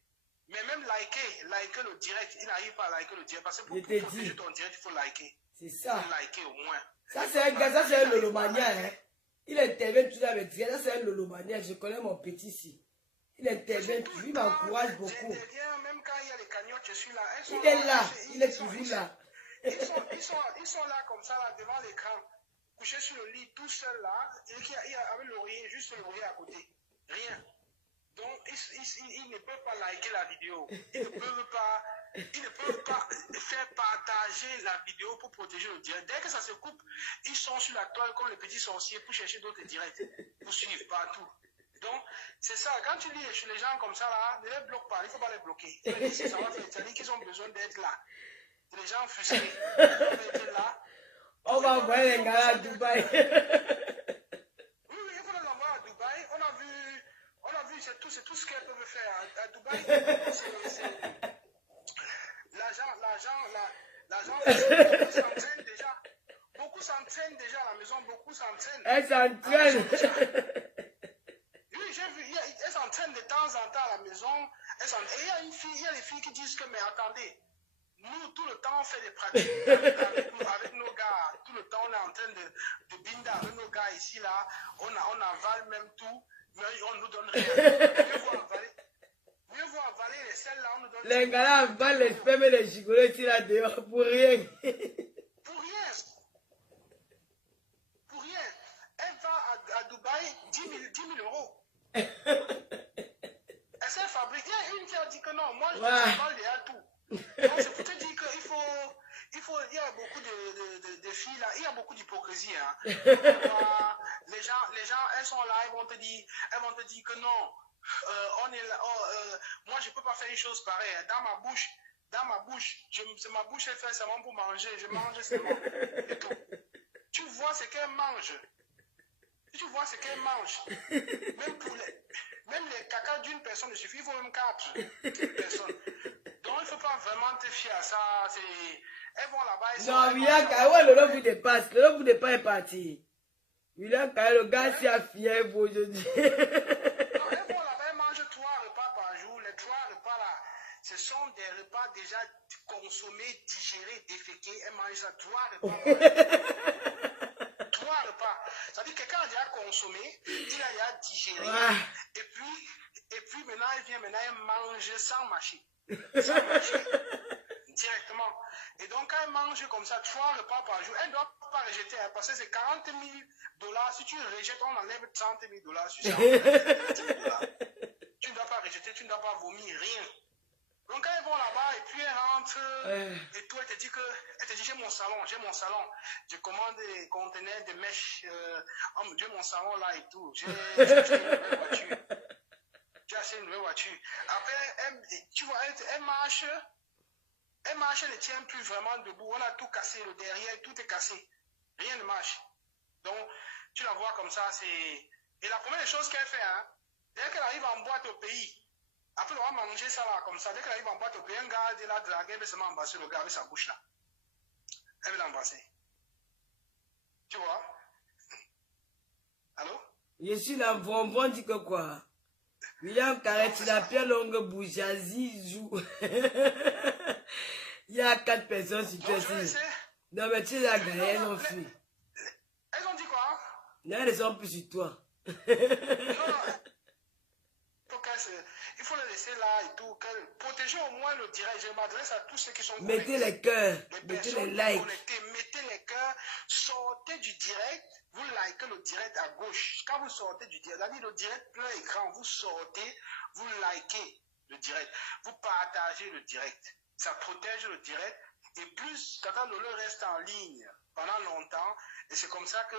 mais même liker le direct, ils n'arrivent pas à liker le direct, parce que pour protéger ton direct, il faut liker. C'est ça. Il faut liker au moins. Ça c'est un gars, ça c'est un lolomania, hein. Il intervient tout dans le direct, ça c'est un lolomania, je connais mon petit ici. Il intervient toujours, il m'encourage beaucoup. Même quand il y a les cagnottes, je suis là. Il est là, il est toujours là. Ils sont là comme ça, là, devant l'écran, couchés sur le lit, tout seul là, et avec l'oreiller, juste l'oreiller à côté. Rien. Donc, ils ne peuvent pas liker la vidéo. Ils ne peuvent pas faire partager la vidéo pour protéger le direct. Dès que ça se coupe, ils sont sur la toile comme les petits sorciers pour chercher d'autres directs, pour suivre partout. Donc, c'est ça, quand tu lis chez les gens comme ça, là, ne les bloque pas, il ne faut pas les bloquer. C'est-à-dire qu'ils ont besoin d'être là. Les gens frustrés, ils doivent être là. On va envoyer les gars à Dubaï. Oui, il faut les envoyer à Dubaï. On a vu, c'est tout ce qu'elles peuvent faire. À Dubaï, l'argent, s'entraîne déjà. Beaucoup s'entraînent déjà à la maison, beaucoup s'entraînent. Elles s'entraînent. Oui, j'ai vu, elles s'entraînent de temps en temps à la maison. Et il y a des filles qui disent que, mais attendez, nous, tout le temps, on fait des pratiques avec nos gars. Tout le temps, on est en train de binder avec nos gars ici, là. On avale même tout, mais on ne nous donne rien. Mieux vaut avaler les selles, là, on nous donne rien. Les gars là avalent les spermes et les gigolos ici, là, dehors, pour rien. Pour rien. Pour rien. Elle va à Dubaï, 10 000 euros. Elle s'est fabriquée. Il y a une qui a dit que non, moi, je avale déjà tout. Donc, c'est pour te dire qu'il y a beaucoup de filles là, il y a beaucoup d'hypocrisie. Hein. Les gens, elles sont là, elles vont te dire que non, on est là, moi je peux pas faire une chose pareille. Dans ma bouche, ma bouche elle fait seulement pour manger, je mange seulement. Et tout. Tu vois ce qu'elle mange. Tu vois ce qu'elle mange. Même les caca d'une personne ne suffit, il faut même 4 personnes. Donc il ne faut pas vraiment te fier à ça. Elles vont là-bas. Non, William Kaye, le lot vous dépasse. Le lot vous dépasse est parti. William Kaye, le gars s'y a fier aujourd'hui. Non, elles vont là-bas, elles mangent 3 repas par jour. Les 3 repas là, ce sont des repas déjà consommés, digérés, déféqués. Elles mangent ça 3 repas par jour. 3 repas. Ça veut dire que quelqu'un a déjà consommé, il a déjà digéré. Et puis maintenant, elle mange sans mâcher. Directement. Et donc, quand elle mange comme ça 3 repas par jour, elle ne doit pas rejeter, parce que c'est 40 000 $. Si tu rejettes, on enlève 30 000 $. Sur ça, on enlève 10 000 $. Tu ne dois pas rejeter, tu ne dois pas vomir, rien. Donc, quand elles vont là-bas, et puis elles rentrent, et tout, elle te dit, j'ai mon salon. Je commande des conteneurs de mèches, j'ai mon salon là et tout. J'ai acheté une nouvelle voiture. Après, tu vois, elle marche, elle ne tient plus vraiment debout. On a tout cassé, le derrière, tout est cassé. Rien ne marche. Donc, tu la vois comme ça, Et la première chose qu'elle fait, hein, dès qu'elle arrive en boîte au pays, après on va manger ça là, comme ça, dès qu'elle arrive en boîte au pays, un gars de la drague, elle veut seulement embrasser le gars avec sa bouche là. Elle veut l'embrasser. Tu vois? Allô? Je suis là, bonbon, dit que quoi? William Kaye, tu l'as bien longue bourgeoisie, joue. Il y a 4 personnes sur toi ici. Non, mais tu l'as gagné, elles ont fui. Elles ont dit quoi? Non, elles sont plus sur toi. Non, il faut les laisser là et tout. Protégez au moins le direct. Je m'adresse à tous ceux qui sont Mettez connectés. les cœurs, Les mettez personnes les likes. connectées, mettez les cœurs, sortez du direct, vous likez le direct à gauche. Quand vous sortez du direct, c'est-à-dire le direct plein écran, vous sortez, vous likez le direct, vous partagez le direct. Ça protège le direct. Et plus, Tata Lolo reste en ligne pendant longtemps, et c'est comme ça que,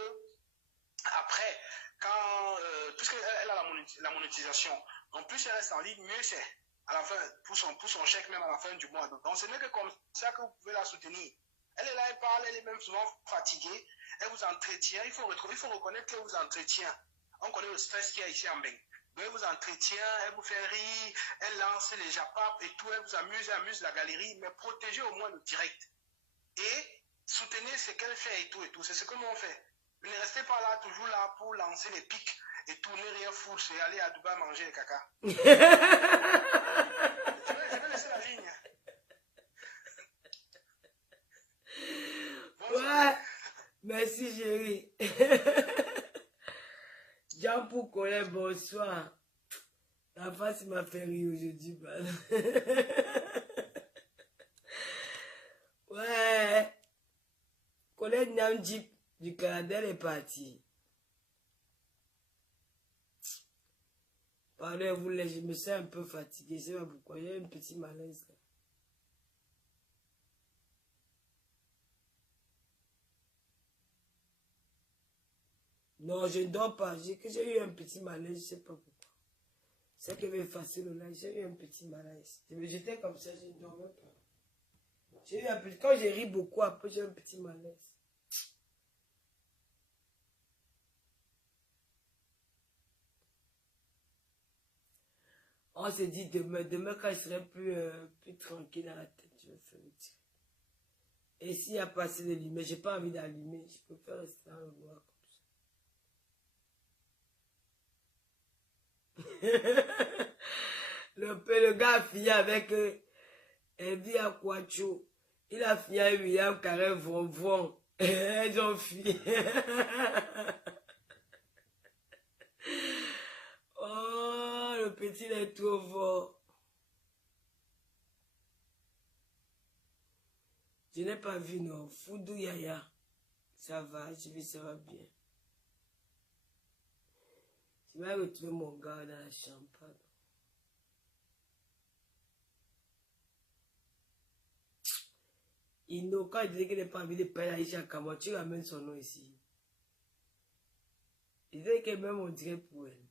après, quand, puisqu'elle a la monétisation, donc plus elle reste en ligne, mieux c'est. À la fin, pour son chèque, même à la fin du mois. Donc, ce n'est que comme ça que vous pouvez la soutenir. Elle est là, elle parle, elle est même souvent fatiguée, elle vous entretient, il faut reconnaître qu'elle vous entretient. On connaît le stress qu'il y a ici en Beng. Donc, elle vous entretient, elle vous fait rire, elle lance les japap et tout, elle vous amuse la galerie, mais protégez au moins le direct. Et soutenez ce qu'elle fait et tout. C'est ce que nous on fait. Ne restez pas là, toujours là pour lancer les pics et tourner rien foutre et aller à Dubaï manger les caca. Je vais laisser la ligne. Ouais, merci chérie. Jean pour Colin, bonsoir. La face m'a fait rire aujourd'hui. Ouais. Colin Namdip du Canada est parti. Pardon, je me sens un peu fatigué. Je sais pas pourquoi. Il y a un petit malaise là. Non, je ne dors pas. J'ai eu un petit malaise, je ne sais pas pourquoi. C'est que j'ai effacé le live, j'ai eu un petit malaise. J'étais comme ça, je ne dormais pas. J'ai eu un petit... Quand j'ai ri beaucoup, après j'ai un petit malaise. On s'est dit demain quand je serai plus tranquille dans la tête, je vais faire le tir. Et s'il n'y a pas assez de lumière, je n'ai pas envie d'allumer, je préfère rester dans le noir comme ça. Le gars a fini avec Elvi Akwacho. Il a fini avec William Carré Von. Ils ont fini. Oh, le petit il est trop fort. Je n'ai pas vu, non. Foudou Yaya. Ça va, je vais, ça va bien. Je vais retrouver mon gars dans la chambre. Pardon. Quand il disait qu'il n'a pas envie de parler à Aïcha Kama, tu ramènes son nom ici. Il disait que même on dirait pour elle.